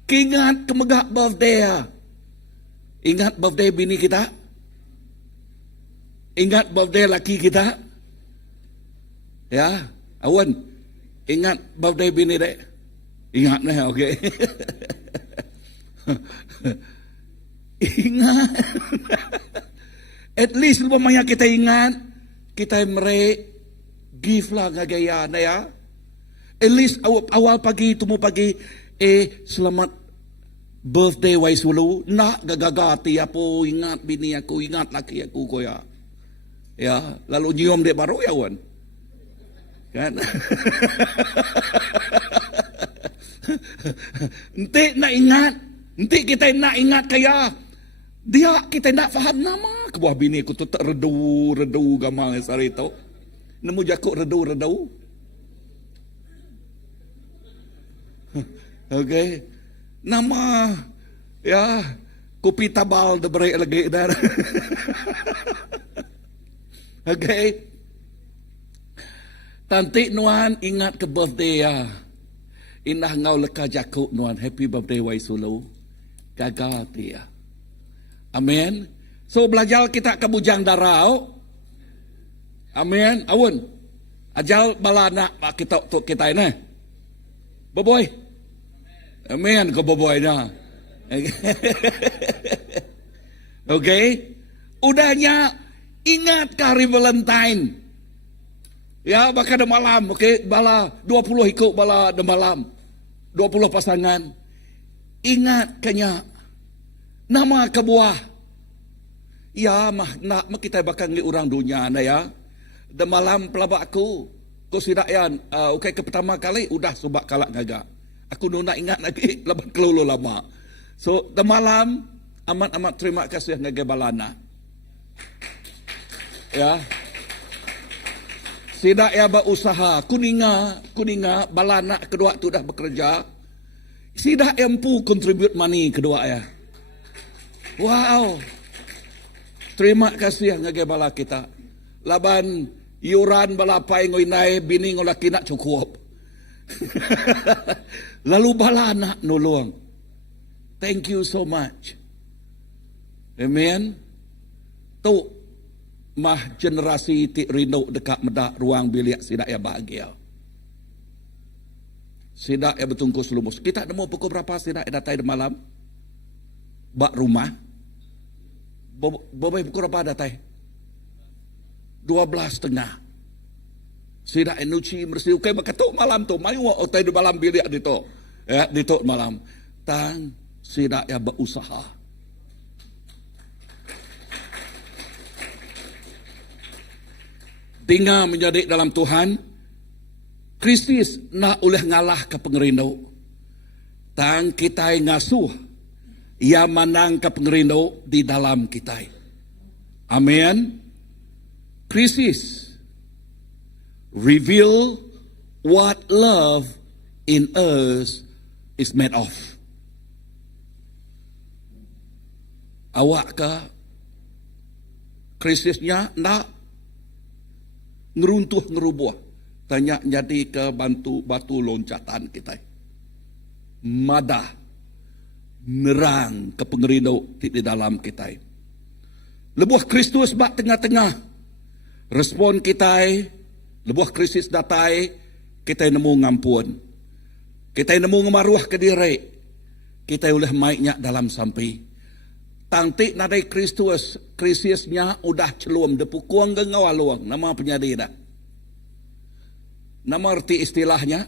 Ingat kemegak birthday ya. Ingat birthday bini kita? Ingat birthday laki kita? Ya, awan. Ingat birthday bini dek? Ingat nih, okey. Ingat. At least lupa kita ingat, kita mere give lah ngagaya na ya. At least awal pagi, tumu pagi, selamat birthday wais wulu. Nak gagagati apo, ingat bini aku, ingat laki aku koya. Ya, lalu nyium dia baru ya wan. Kan? Nanti nak ingat, nanti kita nak ingat kaya dia kita nak faham nama kebuah bini aku tu tak redu gamal sari tu. Nemu jakuk redu. Okay. Nama ya kopi tabal de break lagi dah. Okay? Tanti nuan ingat ke birthday ya. Inah ngau leka jakuk nuan. Happy birthday wai sulu. Gagal dia. Amin. So belajar kita ke bujang darau. Amin. Awun. Ajal bala nak kita untuk kita ini. Boboy. Amin ke boboy na. Okay. Udahnya ingat ke hari Valentine. Ya, bakal ada malam, okey, bala 20 ikut bala ada malam. 20 pasangan. Ingat kanya nama kebuah. Ya, nak kita bakal ngi orang dunia na ya. Da malam pelabak aku. Ko sidak yan, okey ke pertama kali udah subak kalak ngaga. Aku nak ingat lagi lebat kelulu lama. So, da malam amat-amat terima kasih ngaga balana. Ya. Tidak ya berusaha, kuninga balana kedua tu dah bekerja. Tidak empu contribute money kedua ya. Wow. Terima kasih ngage bala kita. Laban yuran bala pai ngoinai bini ngolaki nak cukup. Lalu bala nak nolong. Thank you so much. Amen. Tu mah generasi ti rindu dekat medak ruang bilik sidak ya bahagia. Sidak ya betungkus lumus. Kita nemu pukul berapa sidak ya datai di malam? Bak rumah. Bobai pukul berapa datai? 12:30. Sidak ya nuci bersih. Oke, bakatuk malam tu. Mayu otai di malam bilik di tu. Ya, di tu malam. Tang sidak ya berusaha. Tinggal menjadi dalam Tuhan, Kristus nak oleh ngalah ke pengerindu. Tang kita ngasuh, ia menang ke pengerindu di dalam kita. Amin. Kristus reveal what love in us is made of. Awak ke Kristusnya nak ngeruntuh ngerubuh, tanya jadi ke batu loncatan kita. Madah nerang ke pengerindu di dalam kita. Lebuh Kristus bak tengah-tengah. Respon kita, lebuh Kristus datai, kita nemu ngampun. Kita nemu ngemaruah ke diri. Kita boleh maiknya dalam sampai. Tangtik nadai Kristusnya udah celum depukuang gengawaluang. Nama penyadi dah. Nama arti istilahnya.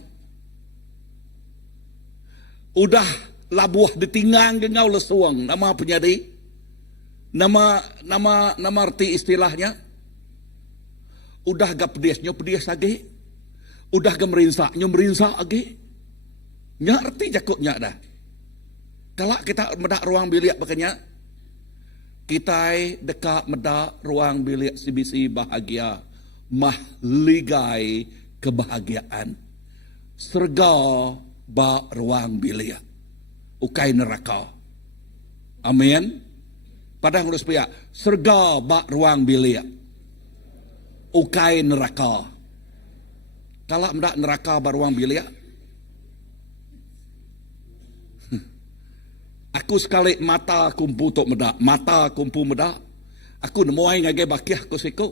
Udah labuah ditinggang gengau lesuang. Nama penyadi. Nama arti istilahnya. Udah gak pedis lagi. Udah gak merinsak lagi. Nya arti jakutnya dah. Kalau kita medak ruang bilik bakanya. Kita dekat medak ruang bilik CBC bahagia. Mahligai kebahagiaan. Serga ba ruang bilik. Ukai neraka. Amin. Padang urus pihak. Serga ba ruang bilik. Ukai neraka. Kalau medak neraka ba ruang bilik. Aku sekali mata kumpu tok medak, mata kumpu medak. Aku nemu ai ngagai bakiah aku siku.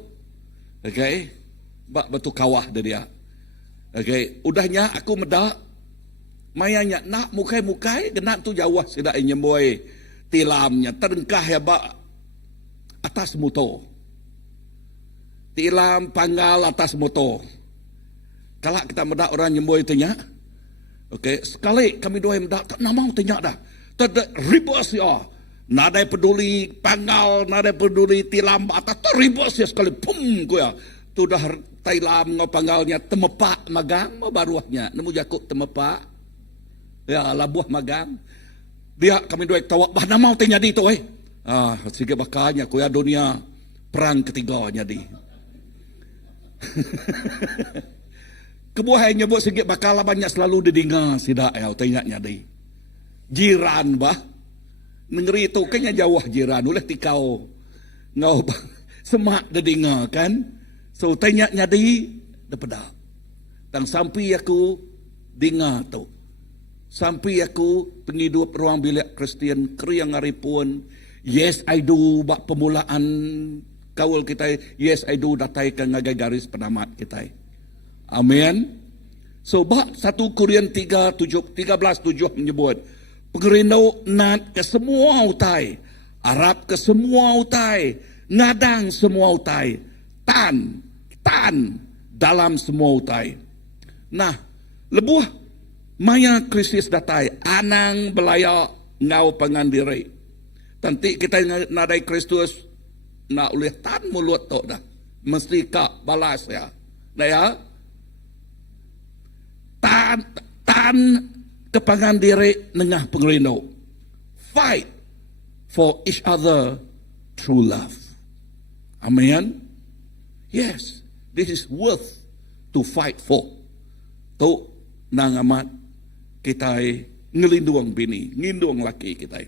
Okey. Bak batu kawah dia. Okey, udahnya aku medak. Mayanya nak mukai-mukai genak tu jauh sidak nyemboi tilamnya terengkah ya bak atas motor. Tilam panggal atas motor. Kalau kita medak orang nyemboi tanya. Okey, sekali kami dua medak tak namau tanya dah. Tidak ribas ya. Nada peduli panggal, nada peduli tilam atas teribas ya sekali. Pum ku ya. Tu dah tilam ngau panggalnya temepak magang baruahnya. Nemu jakuk temepak. Ya labuh magang. Dia kami dua tawak bah nama tanya di tu sige bakanya ku ya dunia perang ketiga nyadi. Kebuah nyebut sige bakal banyak selalu didengar sidak ya tanya nyadi. Jiran bah. Negeri itu kayaknya jauh jiran. Oleh tikau. Ngau semak dia dengar kan. So tanya nyadi daripada. Dan sampai aku dengar tu. Sampai aku penghidup ruang bilik Kristian kriang hari pun. Yes I do bak pemulaan kawal kita. Yes I do datai ke ngagai garis penamat kita. Amin. So bak 1 Korintus 13:7 menyebut. Pengerino nat ke semua utai. Arab ke semua utai. Ngadang semua utai. Tan dalam semua utai. Nah, lebuh maya Kristus datai. Anang belaya ngau pengandiri. Tanti kita nadai Kristus. Nak oleh tan mulut tu dah. Mesti kak balas ya. Dah ya. Tan kepangan diri nengah pengerino. Fight for each other through love. Amen. Yes, this is worth to fight for. Tu nang amat kita ngelinduang bini, nginduang laki kita.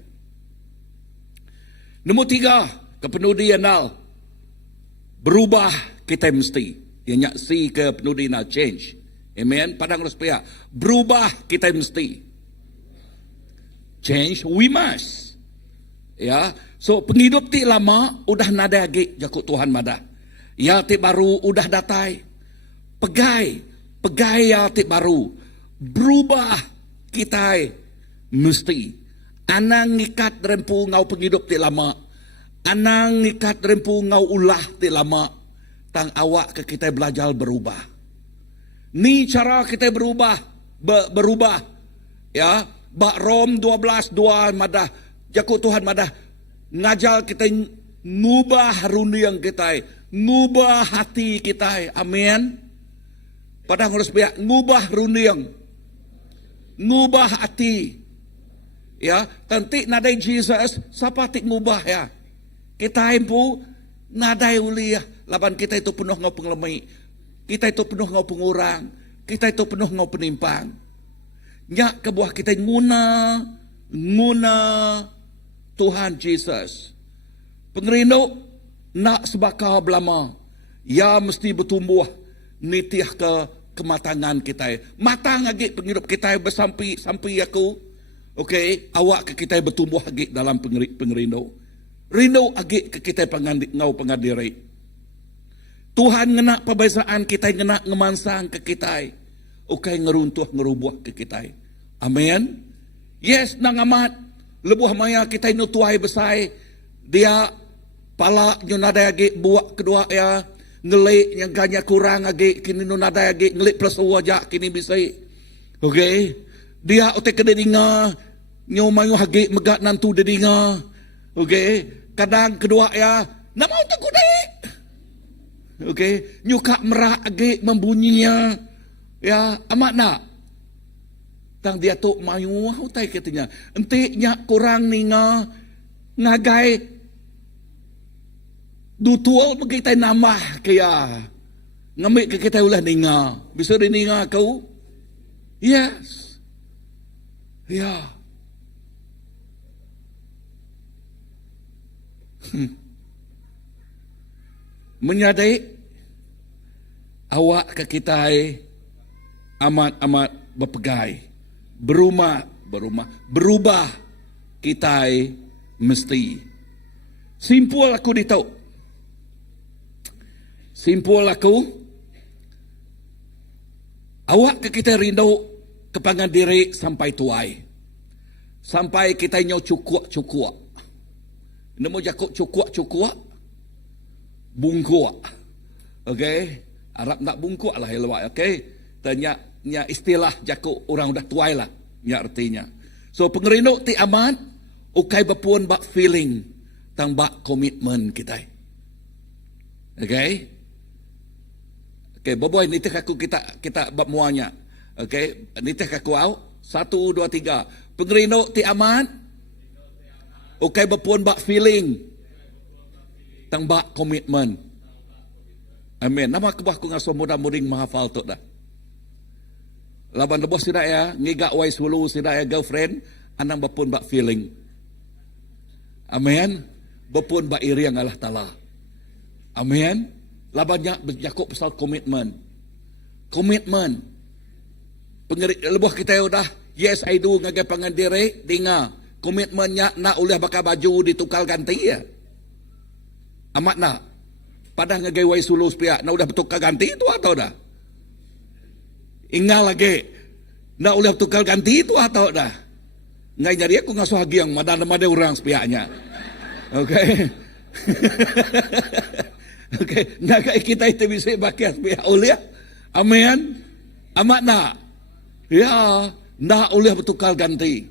Nombor 3, kepenudianal. Berubah kita mesti. Yang si kepenudianal change. Amen. Padang Ruspia. Berubah kita mesti. Change we must. Ya. So penghidup ti lama udah nada lagi jakut Tuhan madah. Ya ti baru udah datai. Pegai ya ti baru. Berubah kita mesti. Anang ngikat rempu ngau penghidup ti lama. Anang ngikat rempu ngau ulah ti lama. Tang awak ke kita belajar berubah. Ni cara kita berubah. Ya, bak Rom 12:2 madah. Jakut Tuhan madah. Ngajal kita ngubah runiang kita. Ngubah hati kita. Amin. Padang harus biak ngubah runiang. Ngubah hati. Ya, tanti nadai Jesus. Siapa tik ngubah ya? Kita impu nadai uli ya. Laban kita itu penuh ngau penglemai. Kita itu penuh ngau pengurang. Kita itu penuh ngau penimpang. Nyak kebuah kita nguna Tuhan Jesus. Pengerino nak sebakar belama. Ya mesti bertumbuh nitiah ke kematangan kita. Matang lagi penghidup kita bersampai aku. Okay, awak ke kita bertumbuh lagi dalam pengerino. Rino lagi ke kita ngau pengadiri. Tuhan ngena perbezaan kita, ngena ngemansang ke kita. Okay, ngeruntuh, ngerubuh ke kita. Amin. Yes, nang amat. Lebuh maya kita nutuai besai. Dia pala nyo nada lagi buat kedua ya. Ngelik yang ganya kurang lagi. Kini no nada lagi. Ngelik plus wajak kini bisa. Okay. Dia otek kededinga. Nyo mayu hagi megat nantu dedinga. Okay. Kadang kedua ya. Nama otek kudek. Okay, nyuka merak agi membunyinya, ya amat nak. Tang dia tu mayu hutai katanya. Enti nyak kurang ninga ngagai dutual bagi kita nambah kaya ngambil ke kita ulah ninga. Bisa dininga kau? Yes. Ya. Menyadai awak ke kita amat berpegai. Berubah kita mesti. Simpul aku ditau. Simpul aku. Awak ke kita rindu kepangan diri sampai tuai. Sampai kita nyo cukup. Nemu jakuk cukup. Bungkuk. Okay. Arab nak bungkuk lah elok. Okay. Tanya istilah jakuk orang dah tuai lah. Nya artinya. So pengerino ti amat. Ukai berpuan bak feeling. Tang bak komitmen kita. Okay. Okay. Boboy nitih aku kita bak muanya. Okay. Nitih aku au. 1, 2, 3. Pengerino ti amat. Ukai berpuan bak feeling. Tang bak komitmen. Amin. Nama kebah ku ngaso mudah-muding menghafal tu dah. Laban lebos tidak ya, ngigak wais wulu tidak ya girlfriend, anang bapun bak feeling. Amin. Bapun bak iri yang Allah Ta'ala. Amen. Labannya berjakuk pasal komitmen. Komitmen. Lebuh kita udah yes I do ngagai pangandiri dengar komitmennya nak ulah bakal baju ditukar ganti ya. Amat nak. Padahal ngagai wai sulu pihak nak udah bertukar ganti itu atau dah. Ingat lagi nak ulah bertukar ganti itu atau dah. Ngai jadi aku ngasuh lagi yang madan-madan orang sepihaknya. Okay. Okay, ngagai kita itu bisa pakai sepihak ulah. Amin. Amat nak. Ya, nak ulah bertukar ganti.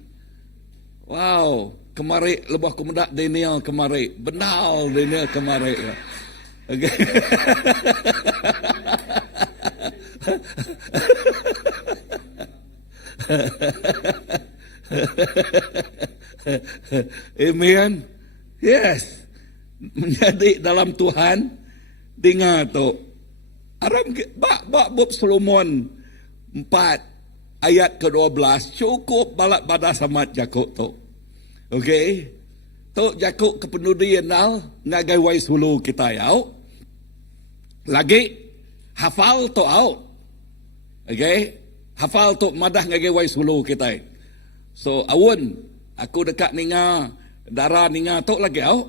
Wow, kemari lebah kemudak Daniel kemari. Benar Daniel kemari. Okay. Amen. Yes. Menjadi dalam Tuhan dengar tu. Aram bak Bob Solomon 4 ayat ke-12 cukup balak pada samat Jakub tu. Okey. Tu Jakub kepenudian nal ngagai wai sulu kita yau. Lagi hafal tu au. Okey. Hafal tu madah ngagai wai sulu kita. So awun aku dekat ninga darah ninga tu lagi au.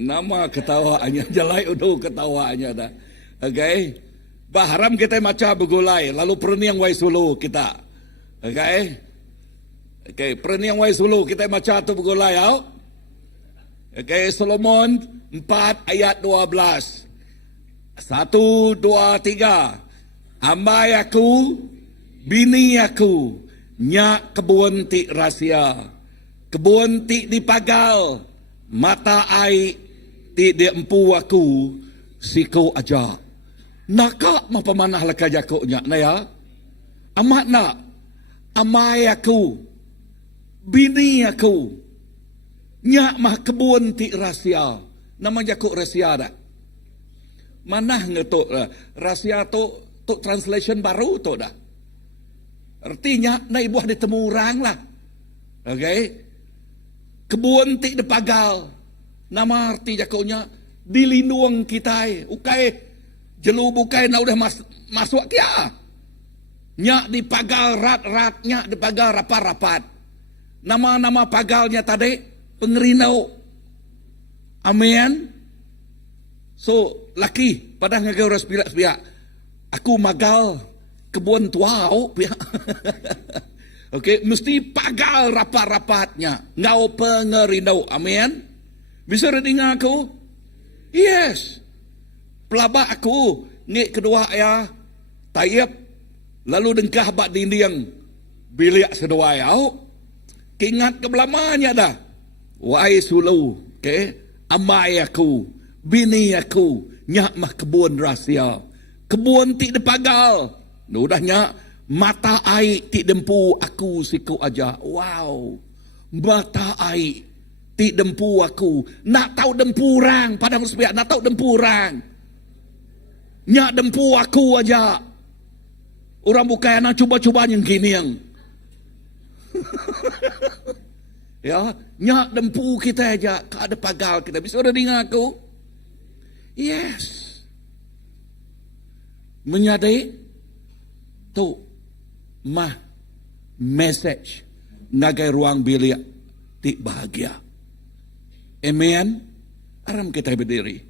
Nama ketawaannya jalai udah ketawaannya dah. Okey. Baharam kita macam bergulai lalu perniang wai sulu kita. Okey. Okey, perniang wai sulu kita macam tu bergulai au. Okey, Solomon 4 ayat 12. 1 2 3. Ambai aku bini aku nyak kebun ti rahsia. Kebun ti dipagal. Mata ai ti dia empu aku siku aja. Nakak mah pemanah leka jakuknya na ya. Amat nak amai aku bini aku nyak mah kebun ti rahsia. Nama jakuk rahsia dak. Manah ngetuk rahsia tu translation baru tu dah. Artinya na ibuah ditemu orang lah. Okey. Kebun ti depagal. Nama arti jakuknya dilindung kita. Ukai jelu bukai na udah masuk kia. Nyak dipagal rat-rat, nyak dipagal rapat-rapat. Nama-nama pagalnya tadi pengerinau. Amin. So laki pada ngagai orang sepiak-sepiak. Aku magal kebun tuau pihak. Okey, mesti pagal rapat-rapatnya. Ngau pengerinau. Amin. Bisa dengar aku? Yes. Pelabak aku. Ni kedua ya. Tayyip. Lalu dengkah bak dinding. Bilik sedua ya. Kingat kebelamanya dah. Wai sulu. Okey. Amai aku. Bini aku. Nyak mah kebun rahsia. Kebun ti depagal. Nudahnya. Mata air ti dempu aku siku aja. Wow. Mata air ti dempu aku. Nak tahu dempu orang. Padang sepiak nak tahu dempu orang. Nyak dempu aku aja. Orang bukan nak cuba-cuba yang gini yang. Ya. Nyak dempu kita aja. Kak ada pagal kita. Bisa ada dengar aku? Yes. Menyadari? Tu. Mah message ngagai ruang bilik ti bahagia. Amen. Aram kita berdiri.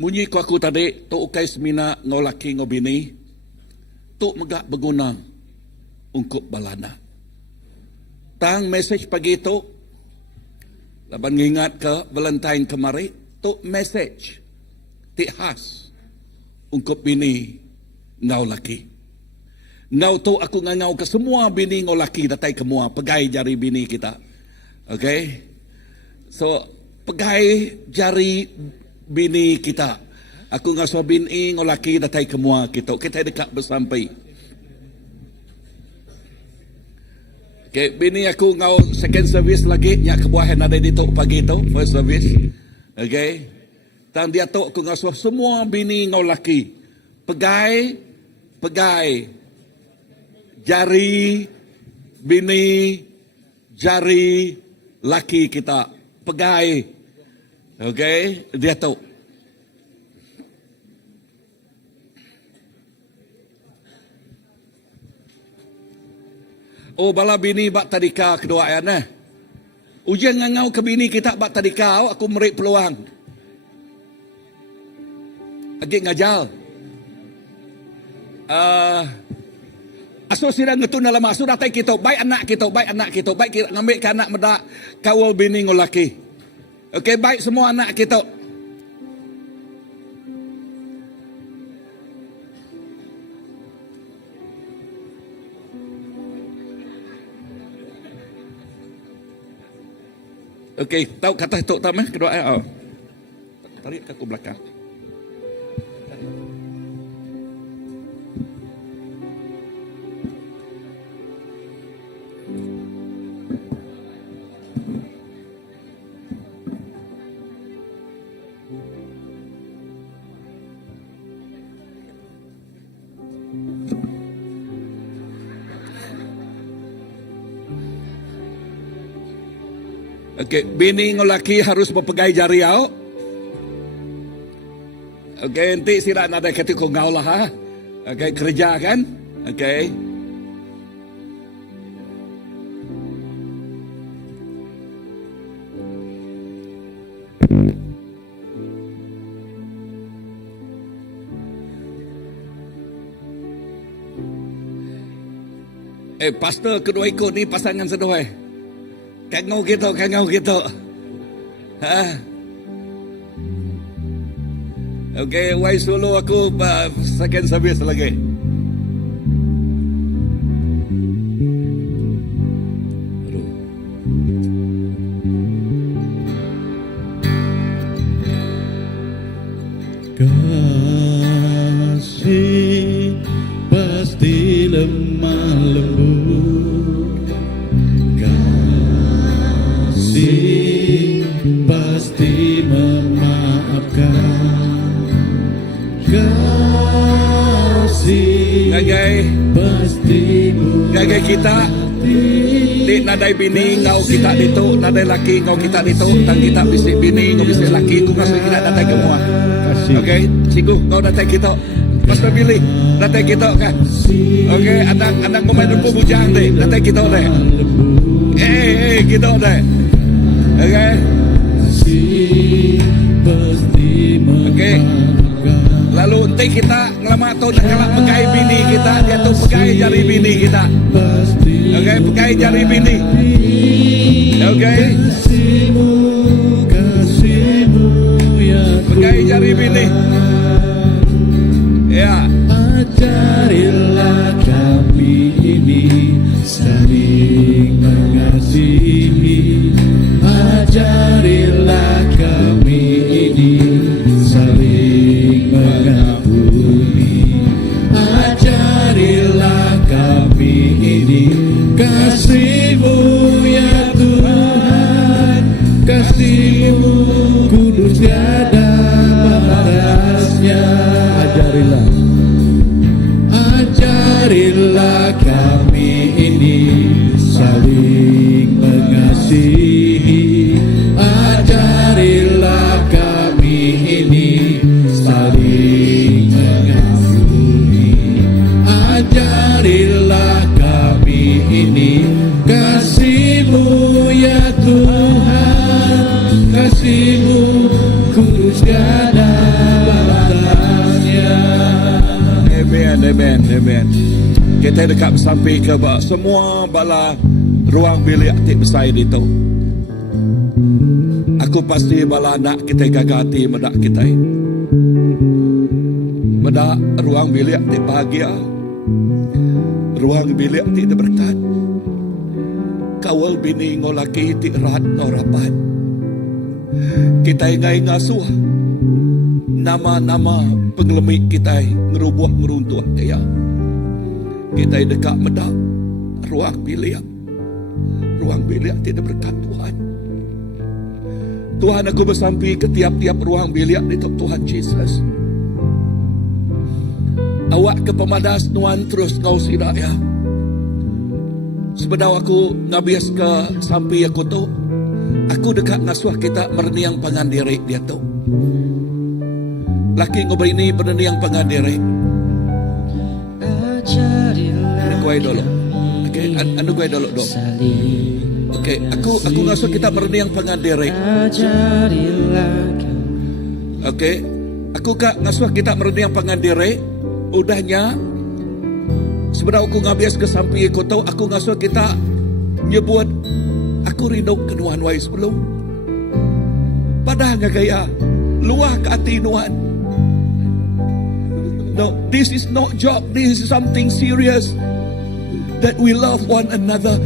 Munyi ku aku tadi tu ukai semina ngolaki ngobini. Tu megak berguna untuk balana. Tang message pagi tu, laban ngingat ke Valentine kemari, tu message ti khas untuk bini ngau laki. Ngau tu aku ngau ke semua bini ngau laki datai kemua pegai jari bini kita. Okay? So pegai jari bini kita. Aku ngasuh bini ngolaki datai kemua kita. Kita dekat bersampai. Okay, bini aku ngau second service lagi, nyak kebuahan ada di tok pagi tu, first service. Okay. Tang dia tok aku ngau semua bini ngau laki. Pegai, jari, bini, jari, laki kita. Pegai. Okay, dia tok. Oh bala bini bak tadika kedua ayat ujian ngangau ke bini kita bak tadika aku merik peluang. Agi ngajal. Aso sira ngetun dalam aso datai kita baik anak kita baik kita ngambil ke anak medak kawal bini ngolaki. Okey baik semua anak kita. Okey, tahu kata tok tamah kedua ayat. Tarik ke belakang. Okey, bini ngolaki harus berpegai jari au. Okey, nanti sila ada ketika ngau lah ha. Okey, kerja kan? Okey. Pastor kedua ikut ni pasangan sedoi. Kangau gitu. Ha. Okey, wai solo aku second service lagi. Kasih pasti lemah lembut, kasih pasti memaafkan, kasih pasti Gagai kita di nadai bini ngau kita ditu, nadai laki ngau kita ditu, tang kita bisik bini ngau bisik laki, ku masuk kita datai semua. Okey, ciku ngau datai kita. Pastor Billy, datai kita kan. Okey, anak pemain rumput bujang deh, datai kita deh. Kita deh. Okey. Okey. Lalu nanti kita ngelamak tu nak kalak pegai bini kita, dia tu pegai jari bini kita. Okey, pegai jari bini. Okey. Pegai jari bini. Ya. Ajarilah kami ini saling mengasihi. Ajarilah kami ini saling mengampuni. Ajarilah kami ini kasih-Mu ya Tuhan, kasih-Mu kudus tiada batasnya. Ajarilah kami ini saling mengasihi. Ajarilah kami ini saling mengampuni. Ajarilah kami ini kasih-Mu ya Tuhan, kasih-Mu kudus tiada batasnya. Amen. Kita dekat sampai ke semua bala ruang bilik aktif besar itu. Aku pasti bala anak kita gagati medak kita. Medak ruang bilik aktif bahagia. Ruang bilik aktif berkat. Kawal bini ngolaki ti rat no rapat. Kita ingai ngasuh. Nama-nama penglemik kita ngerubuh ngeruntuh kaya. Kita dekat medak ruang bilik. ruang bilik tidak berkat Tuhan. Tuhan, aku bersampai ke tiap-tiap ruang bilik itu Tuhan Yesus. Awak ke pemadas nuan terus kau sidak ya. Sebelum aku ngabias ke sampai aku tu, aku dekat ngasuh kita mereniang pangandiri dia tu. Laki ngobrol ini mereniang pangandiri. Anu kuai dulu. Okay, anu kuai dulu dong. Okay, aku ngasuh kita mereniang pangandiri. Okay, aku kak ngasuh kita mereniang pangandiri. Udahnya sebenarnya aku ngabias ke sampai aku tahu aku ngasuh kita nyebut aku rindu kenuan wai sebelum padahal nggak gaya luah ke hati nuan. No, this is not joke, this is something serious, that we love one another.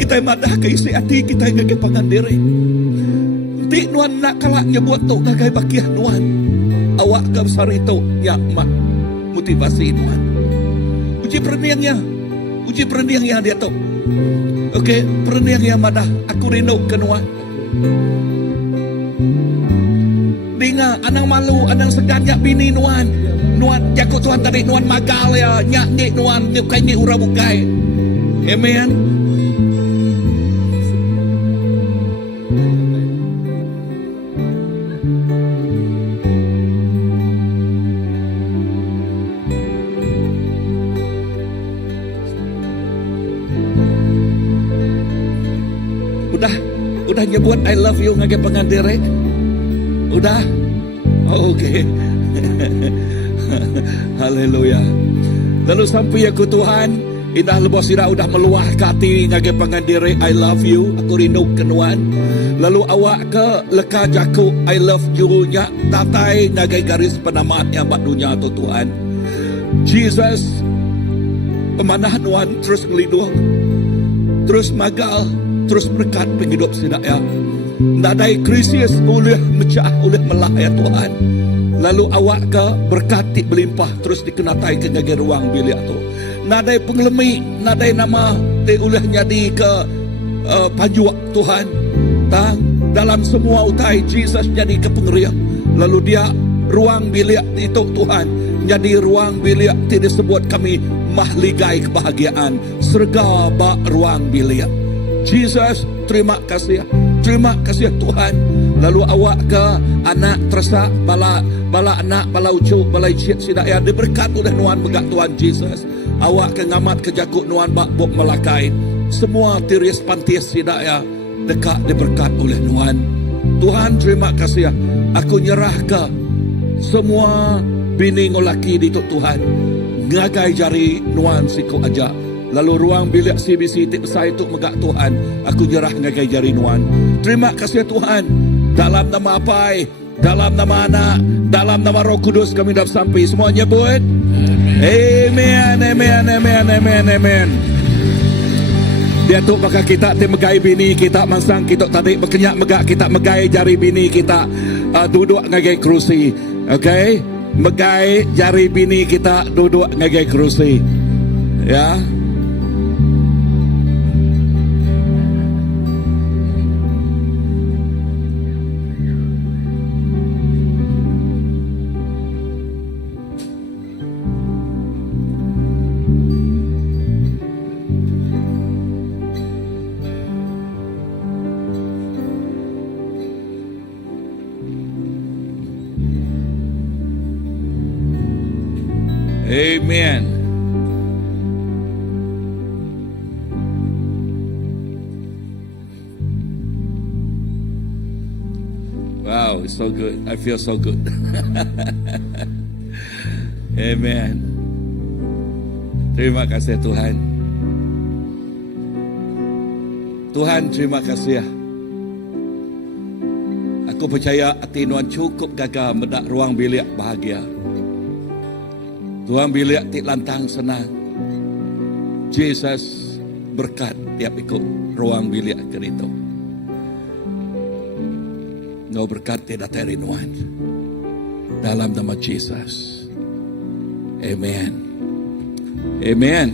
Kita madah ke isi hati kita nggak pangandiri. Nanti nuan nak kalak nyebut tu nggak gaya bakiah nuan. Awak ke besar itu ya mak motivasi nuan. Uji perniangnya dia tu. Okey, perniangnya madah aku rindu ke nuan. Dengar anang malu, anang segan yak bini nuan. Nuan jago Tuhan tadi nuan magal ya, nyak ni nuan nyukai ni ura bukai. Amen. Udah nyebut I love you ngake pengandiri. Udah. Oh, okay. Haleluya. Lalu sampai aku Tuhan, indah lebih sira udah meluah hati ngake pengandiri I love you, aku rindu kenuan. Lalu awak ke leka jaku I love you nya tatai ngake garis penamaan yang bak dunia tu Tuhan. Jesus pemanah nuan terus ngelindung, terus magal, terus berkat penghidup sidak ya. Nadai krisis oleh mecah oleh melah ya Tuhan. Lalu awak ke berkati berlimpah terus dikenatai ke ngagai ruang bilik tu. Nadai pengelemi, nadai nama te oleh nyadi ke pajuak Tuhan. Tang dalam semua utai Jesus jadi ke pengeriak. Lalu dia ruang bilik itu Tuhan jadi ruang bilik tidak disebut kami mahligai kebahagiaan. Serga bak ruang bilik. Jesus, terima kasih. Terima kasih Tuhan. Lalu awak ke anak tersak bala anak bala ucu bala cik sidak ya diberkat oleh nuan megak Tuhan Jesus. Awak ke ngamat ke jakut nuan bak bok melakai. Semua tiris pantis sidak ya dekat diberkat oleh nuan. Tuhan terima kasih. Aku nyerah ke semua bini ngolaki di Tuhan. Ngagai jari nuan siku aja. Lalu ruang bilik CBC tip besar itu megak Tuhan. Aku nyerah ngagai jari nuan. Terima kasih Tuhan. Dalam nama Apai, dalam nama Anak, dalam nama Roh Kudus kami dah sampai. Semua nyebut. Amen, amen, amen, amen, amen. Dia tu maka kita megai bini kita mansang kita tadi berkenyak megak kita megai jari bini kita duduk ngagai kerusi. Okay? Megai jari bini kita duduk ngagai kerusi. Ya. Amen. Wow, it's so good. I feel so good. Amen. Terima kasih Tuhan. Tuhan terima kasih. Aku percaya hati nuan cukup gagah mendak ruang bilik bahagia. Tuhan bilik tik lantang senang. Jesus berkat tiap ikut ruang bilik ke itu. Ngau berkat tidak dari nuan. Dalam nama Jesus. Amen. Amen.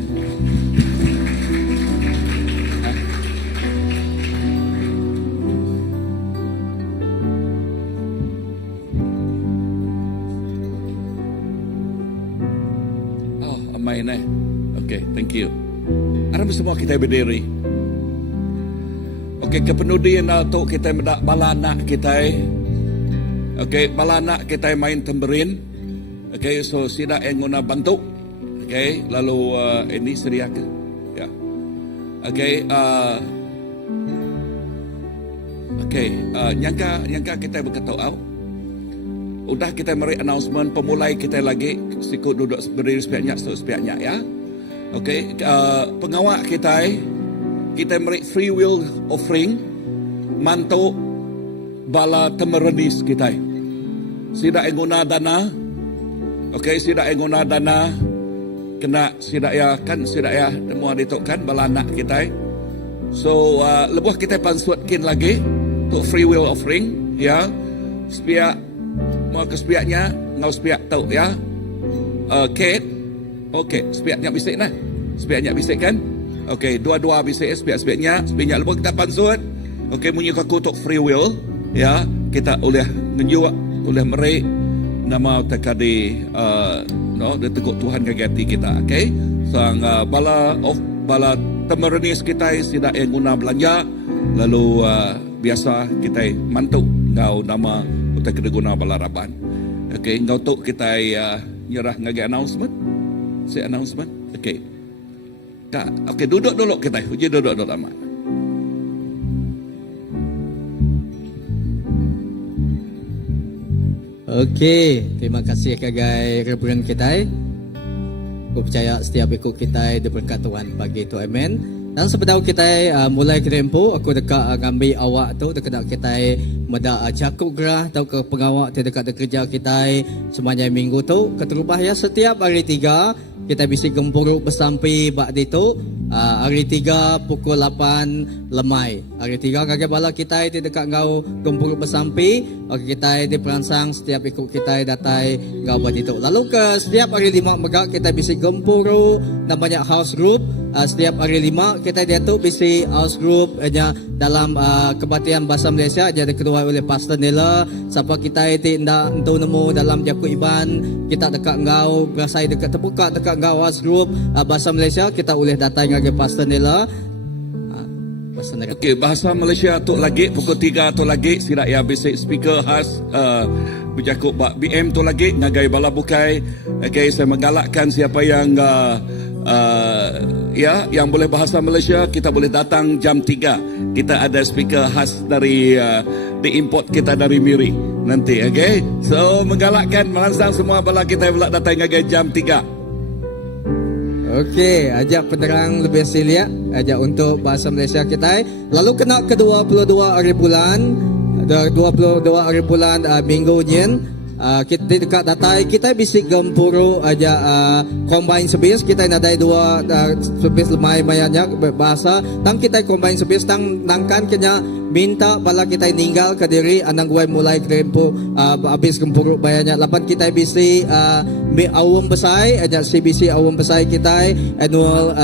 main Okay, thank you. Aram semua kita berdiri. Okay, kepenudian tu kita mendak balana kita. Okay, balana kita main temberin. Okay, so sida yang guna bantu. Okay, lalu ini seriakan. Ya. Okay, nyangka kita berkata udah kita beri announcement pemulai kita lagi sikut duduk berdiri sepiaknya ya. Okay, pengawal kita beri free will offering mantu bala temerenis kita. Sida guna dana. Okay, sida guna dana kena sida ya semua ditukkan bala anak kita. So lebuh kita pansuatkin lagi untuk free will offering ya. Sepiak mau ke sepiaknya ngau sepiak tahu ya. Kate. Okey, sepiaknya bisik nah. Sepiaknya bisik kan? Okey, dua-dua bisik sepiaknya lebuh kita pansut. Okey, munyi kaku untuk free will ya. Kita oleh ngenjuak oleh meri nama tekadi dia teguh Tuhan kagati kita. Okey. Sang bala temerenis kita tidak yang guna belanja lalu biasa kita mantu ngau nama kita kena guna balaraban. Okey, ngau tu kita nyerah ngagi announcement. Si announcement. Okey. Okey, duduk dulu kita. Uji duduk lama. Okey, terima kasih kagai Reverend kita. Aku percaya setiap ikut kita diberkat Tuhan bagi itu, amen. Dan sebelum kita mulai ke tempo, aku dekat ngambil awak tu dekat kita meda cakup gerah atau ke pengawal dekat kerja kita semuanya minggu tu keterubah ya setiap hari 3 kita bisa gempuruk bersampai bak itu hari 3 pukul 8 lemai. Hari 3 kagak bala kita di dekat ngau gempuruk bersampai, kita di peransang setiap ikut kita datai ngau buat itu. Lalu ke setiap hari 5 megak kita bisa gempuruk namanya house group. Setiap hari 5 kita dia tu bisa house group dalam Kebaktian Bahasa Malaysia jadi ketua oleh Pastor Nela. Siapa kita itu ndak entu nemu dalam Jakub Iban kita dekat ngau berasai dekat terbuka dekat ngau house group Bahasa Malaysia kita boleh datang dengan Pastor Nela. Okey, Bahasa Malaysia tu lagi pukul 3 tu lagi sidak ya basic speaker khas berjakub BM tu lagi ngagai bala bukai. Okey, saya menggalakkan siapa yang yang boleh bahasa Malaysia kita boleh datang jam 3. Kita ada speaker khas dari diimport kita dari Miri nanti. Okey, so menggalakkan merangsang semua bala kita boleh datang ngagai jam 3. Okey, ajak penerang lebih silia, ajak untuk bahasa Malaysia kita. Lalu kena ke 22 hari bulan, 22 hari bulan minggu nyen. Kita dekat datai kita bisa gempuru aja combine service kita ada dua service lemai mayanya bahasa tang kita combine service tang nangkan kena minta bala kita ninggal ke diri anang gue mulai tempo habis gempuru bayanya lapan kita bisa awam besai aja CBC awam besai kita annual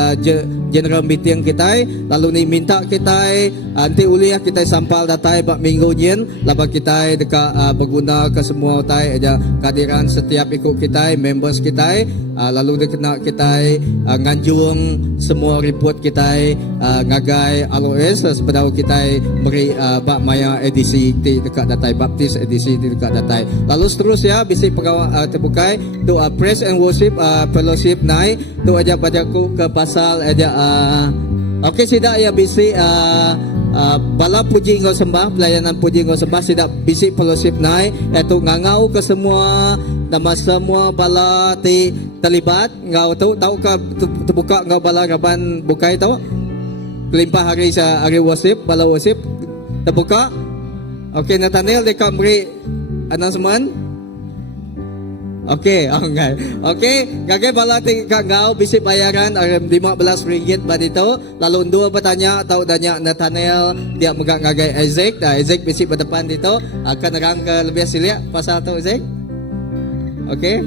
general meeting kita lalu ni minta kita nanti uliah kita sampal datai bak minggu nyen lapan kita dekat berguna ke semua tai aja kehadiran setiap ikut kita members kita lalu dia kena kita nganjung semua report kita ngagai LOS sepedau kita beri bak maya edisi dekat datai baptis edisi dekat datai lalu seterusnya bisi pegawai terbukai tu praise and worship fellowship night tu aja bajaku ke pasal aja okey sidak ya bisi bala puji ngau sembah pelayanan puji ngau sembah sidak bisi fellowship night itu ngangau ke semua nama semua bala terlibat ngau tahu ke terbuka ngau bala raban bukai tahu kelimpah hari worship bala worship terbuka. Okey, Nathaniel dekat beri announcement. Okey, enggak. Okey, gage bala tingkat ngau bisi bayaran RM15 bad itu. Lalu dua bertanya tahu tanya Nathaniel dia megang ngagai Isaac. Isaac bisi berdepan itu akan nerang ke lebih silia pasal tu Isaac. Okey.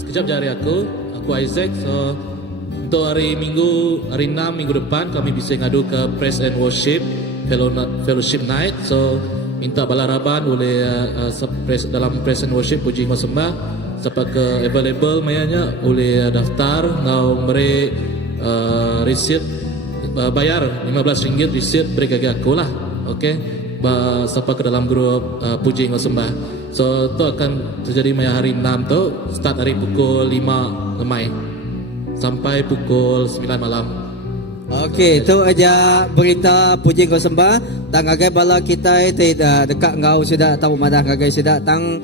Sekejap jari aku Isaac. So untuk hari 6 minggu depan kami bisa ngadu ke Praise and Worship Fellowship Night. So minta balaraban boleh dalam Praise and Worship puji ngau sembah siapa ke available mayanya oleh daftar ngau beri receipt bayar RM15 receipt beri kaki aku lah. Okey, siapa ke dalam grup puji ngau sembah. So tu akan terjadi maya hari 6 tu, start dari pukul 5 lemai sampai pukul 9 malam. Okey, itu aja berita puji kau sembah. Tang agai bala kita dekat ngau sudah tahu madah agai sudah tang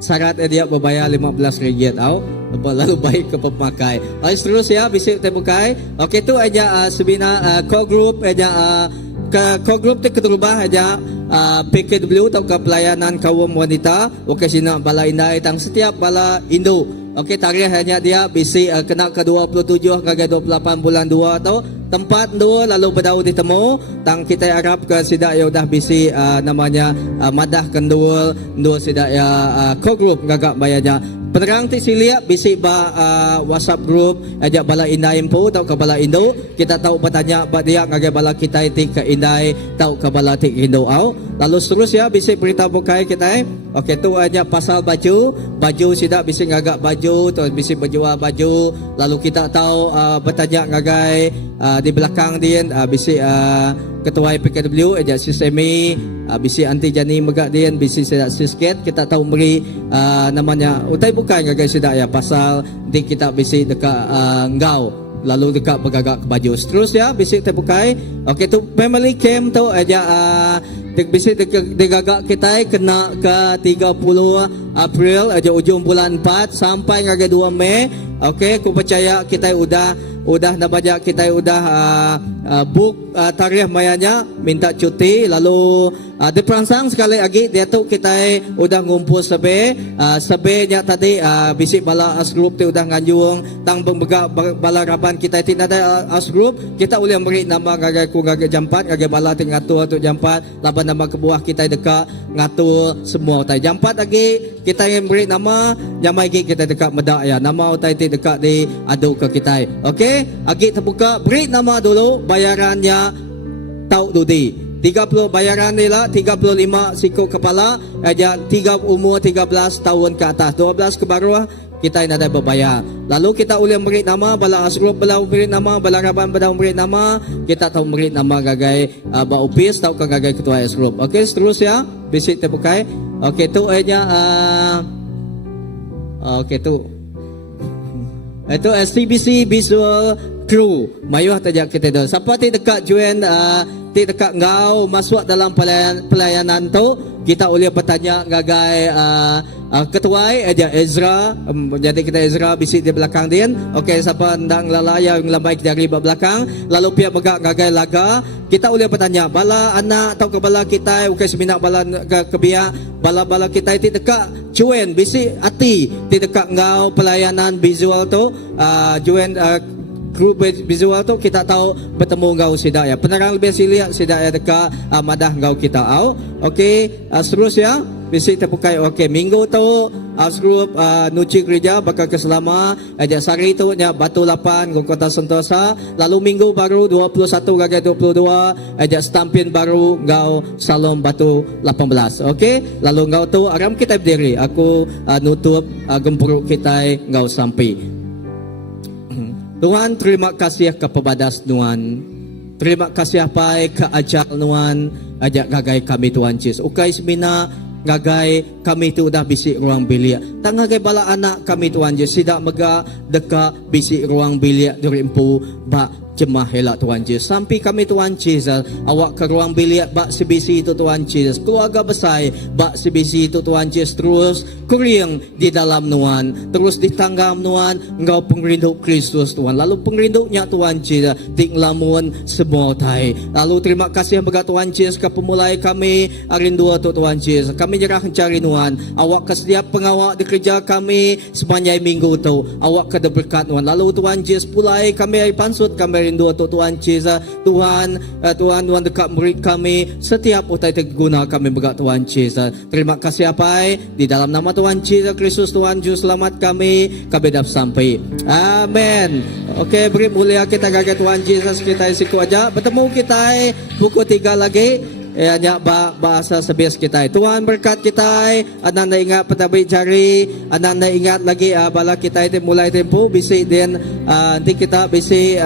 syarat dia berbayar RM15 tau. Lalu baik ke pemakai. Terus ya bisik terbukai. Okey tu aja sebina core group aja ke core group tu keterubah aja PKW atau ke pelayanan kaum wanita. Okey sina bala indai tang setiap bala Indo. Okey tarikh hanya dia bisi kena ke 27 ke 28 bulan 2 tu tempat 2 lalu berdau ditemu tang kita harap ke sidak ya udah bisi namanya madah kendul sidak ya core group gagak bayarnya penerang ti silia bisi ba WhatsApp group ajak bala indai info tau ke bala Indo kita tahu bertanya bak dia ngagak bala kita ti ke indai tahu ke bala ti Indo au lalu terus ya bisi berita bukai kita okey tu aja pasal baju sidak bisi ngagak baju tu bisi berjual baju lalu kita tahu bertanya ngagai di belakang dia bisi ketua PKW aja sistemi bisi anti jani megak dia bisi sedak sisket kita tahu beri namanya utai bukan ngagai sidak ya pasal di kita bisi dekat ngau lalu dekat bergagak ke baju terus ya bisi terbukai okey tu family camp tu aja bisi digagak kita kena ke 30 April aja ujung bulan 4 sampai ngagai 2 Mei okey aku percaya kita udah namanya kita udah book tarikh mayanya minta cuti lalu diperangsang sekali lagi dia tu kita udah ngumpul sebenya tadi bisik bala as group tu udah nganjung tang bega bala raban kita tidak ada as group kita boleh beri nama gagai ku gagai jampat gagai bala ti ngatur tu jampat laban nama kebuah kita dekat ngatur semua utai jampat lagi kita yang beri nama nyamai kita dekat medak ya nama utai ti dekat di adu ke kita okey agi terbuka beri nama dulu bayarannya tau dudi 30 bayaran nila 35 siku kepala aja 3 umur 13 tahun ke atas 12 ke bawah kita nak ada berbayar lalu kita boleh beri nama bala asgrup bala beri nama bala raban bala beri nama kita tahu beri nama gagai ba opis tahu ke gagai ketua asgrup okey terus ya bisik terbukai okey tu aja okey tu itu STBC Visual Crew mayuh tajak kita tu siapa ti dekat join ti dekat ngau masuk dalam pelayanan tu kita boleh bertanya gagai ketua aja Ezra jadi kita Ezra bisik di belakang dia okey siapa ndang lalaya yang lambai dari belakang lalu pihak megak gagai laga kita boleh bertanya bala anak atau ke bala kita okey seminak bala ke biak bala kita ti dekat join bisik ati ti dekat ngau pelayanan visual tu join grup visual tu kita tahu bertemu ngau sidak ya penerang lebih silia sidak ya dekat madah ngau kita au okey terus ya bisik terbukai okey minggu tu group nuci gereja bakal keselama aja sari tu nya Batu 8 Kota Sentosa lalu minggu baru 21 gagai 22 aja stampin baru ngau Salom Batu 18 okey lalu ngau tu aram kita berdiri aku nutup gempuruk kita ngau sampai Tuhan terima kasih kepada Tuhan. Terima kasih pai ke ajak Tuhan ajak gagai kami Tuhan Yesus. Ukai semina gagai kami tu dah bisik ruang bilik. Tang gagai bala anak kami Tuhan Yesus sidak mega dekat bisik ruang bilik dirimpu bak jemaah helak Tuhan Yesus. Sampai kami Tuhan Yesus awak ke ruang bilik bak sebisi itu Tuhan Yesus. Keluarga besar bak sebisi itu Tuhan Yesus terus kering di dalam Tuhan. Terus ditanggam Tuhan engkau pengrindu Kristus Tuhan. Lalu pengrindunya Tuhan Yesus di ngelamun semua tai. Lalu terima kasih bagi Tuhan Yesus ke pemulai kami rindu tu Tuhan Yesus. Kami nyerah mencari Tuhan. Awak ke setiap pengawak di kerja kami sepanjang minggu tu. Awak ke berkat Tuhan. Lalu Tuhan Yesus pulai kami pansut kami rindu tu Tuhan Yesus. Tuhan dekat murid kami setiap utai terguna kami berkat Tuhan Yesus. Terima kasih apa di dalam nama Tuhan Yesus Kristus Tuhan Juru Selamat kami dapat sampai. Amin. Okey, beri mulia kita gagai Tuhan Yesus kita siku aja. Bertemu kita pukul 3 lagi. nya bahasa sebias kita. Tuhan berkat kita, ananda ingat petabi jari, ananda ingat lagi bala kita itu mulai tempo bisi din nanti kita bisi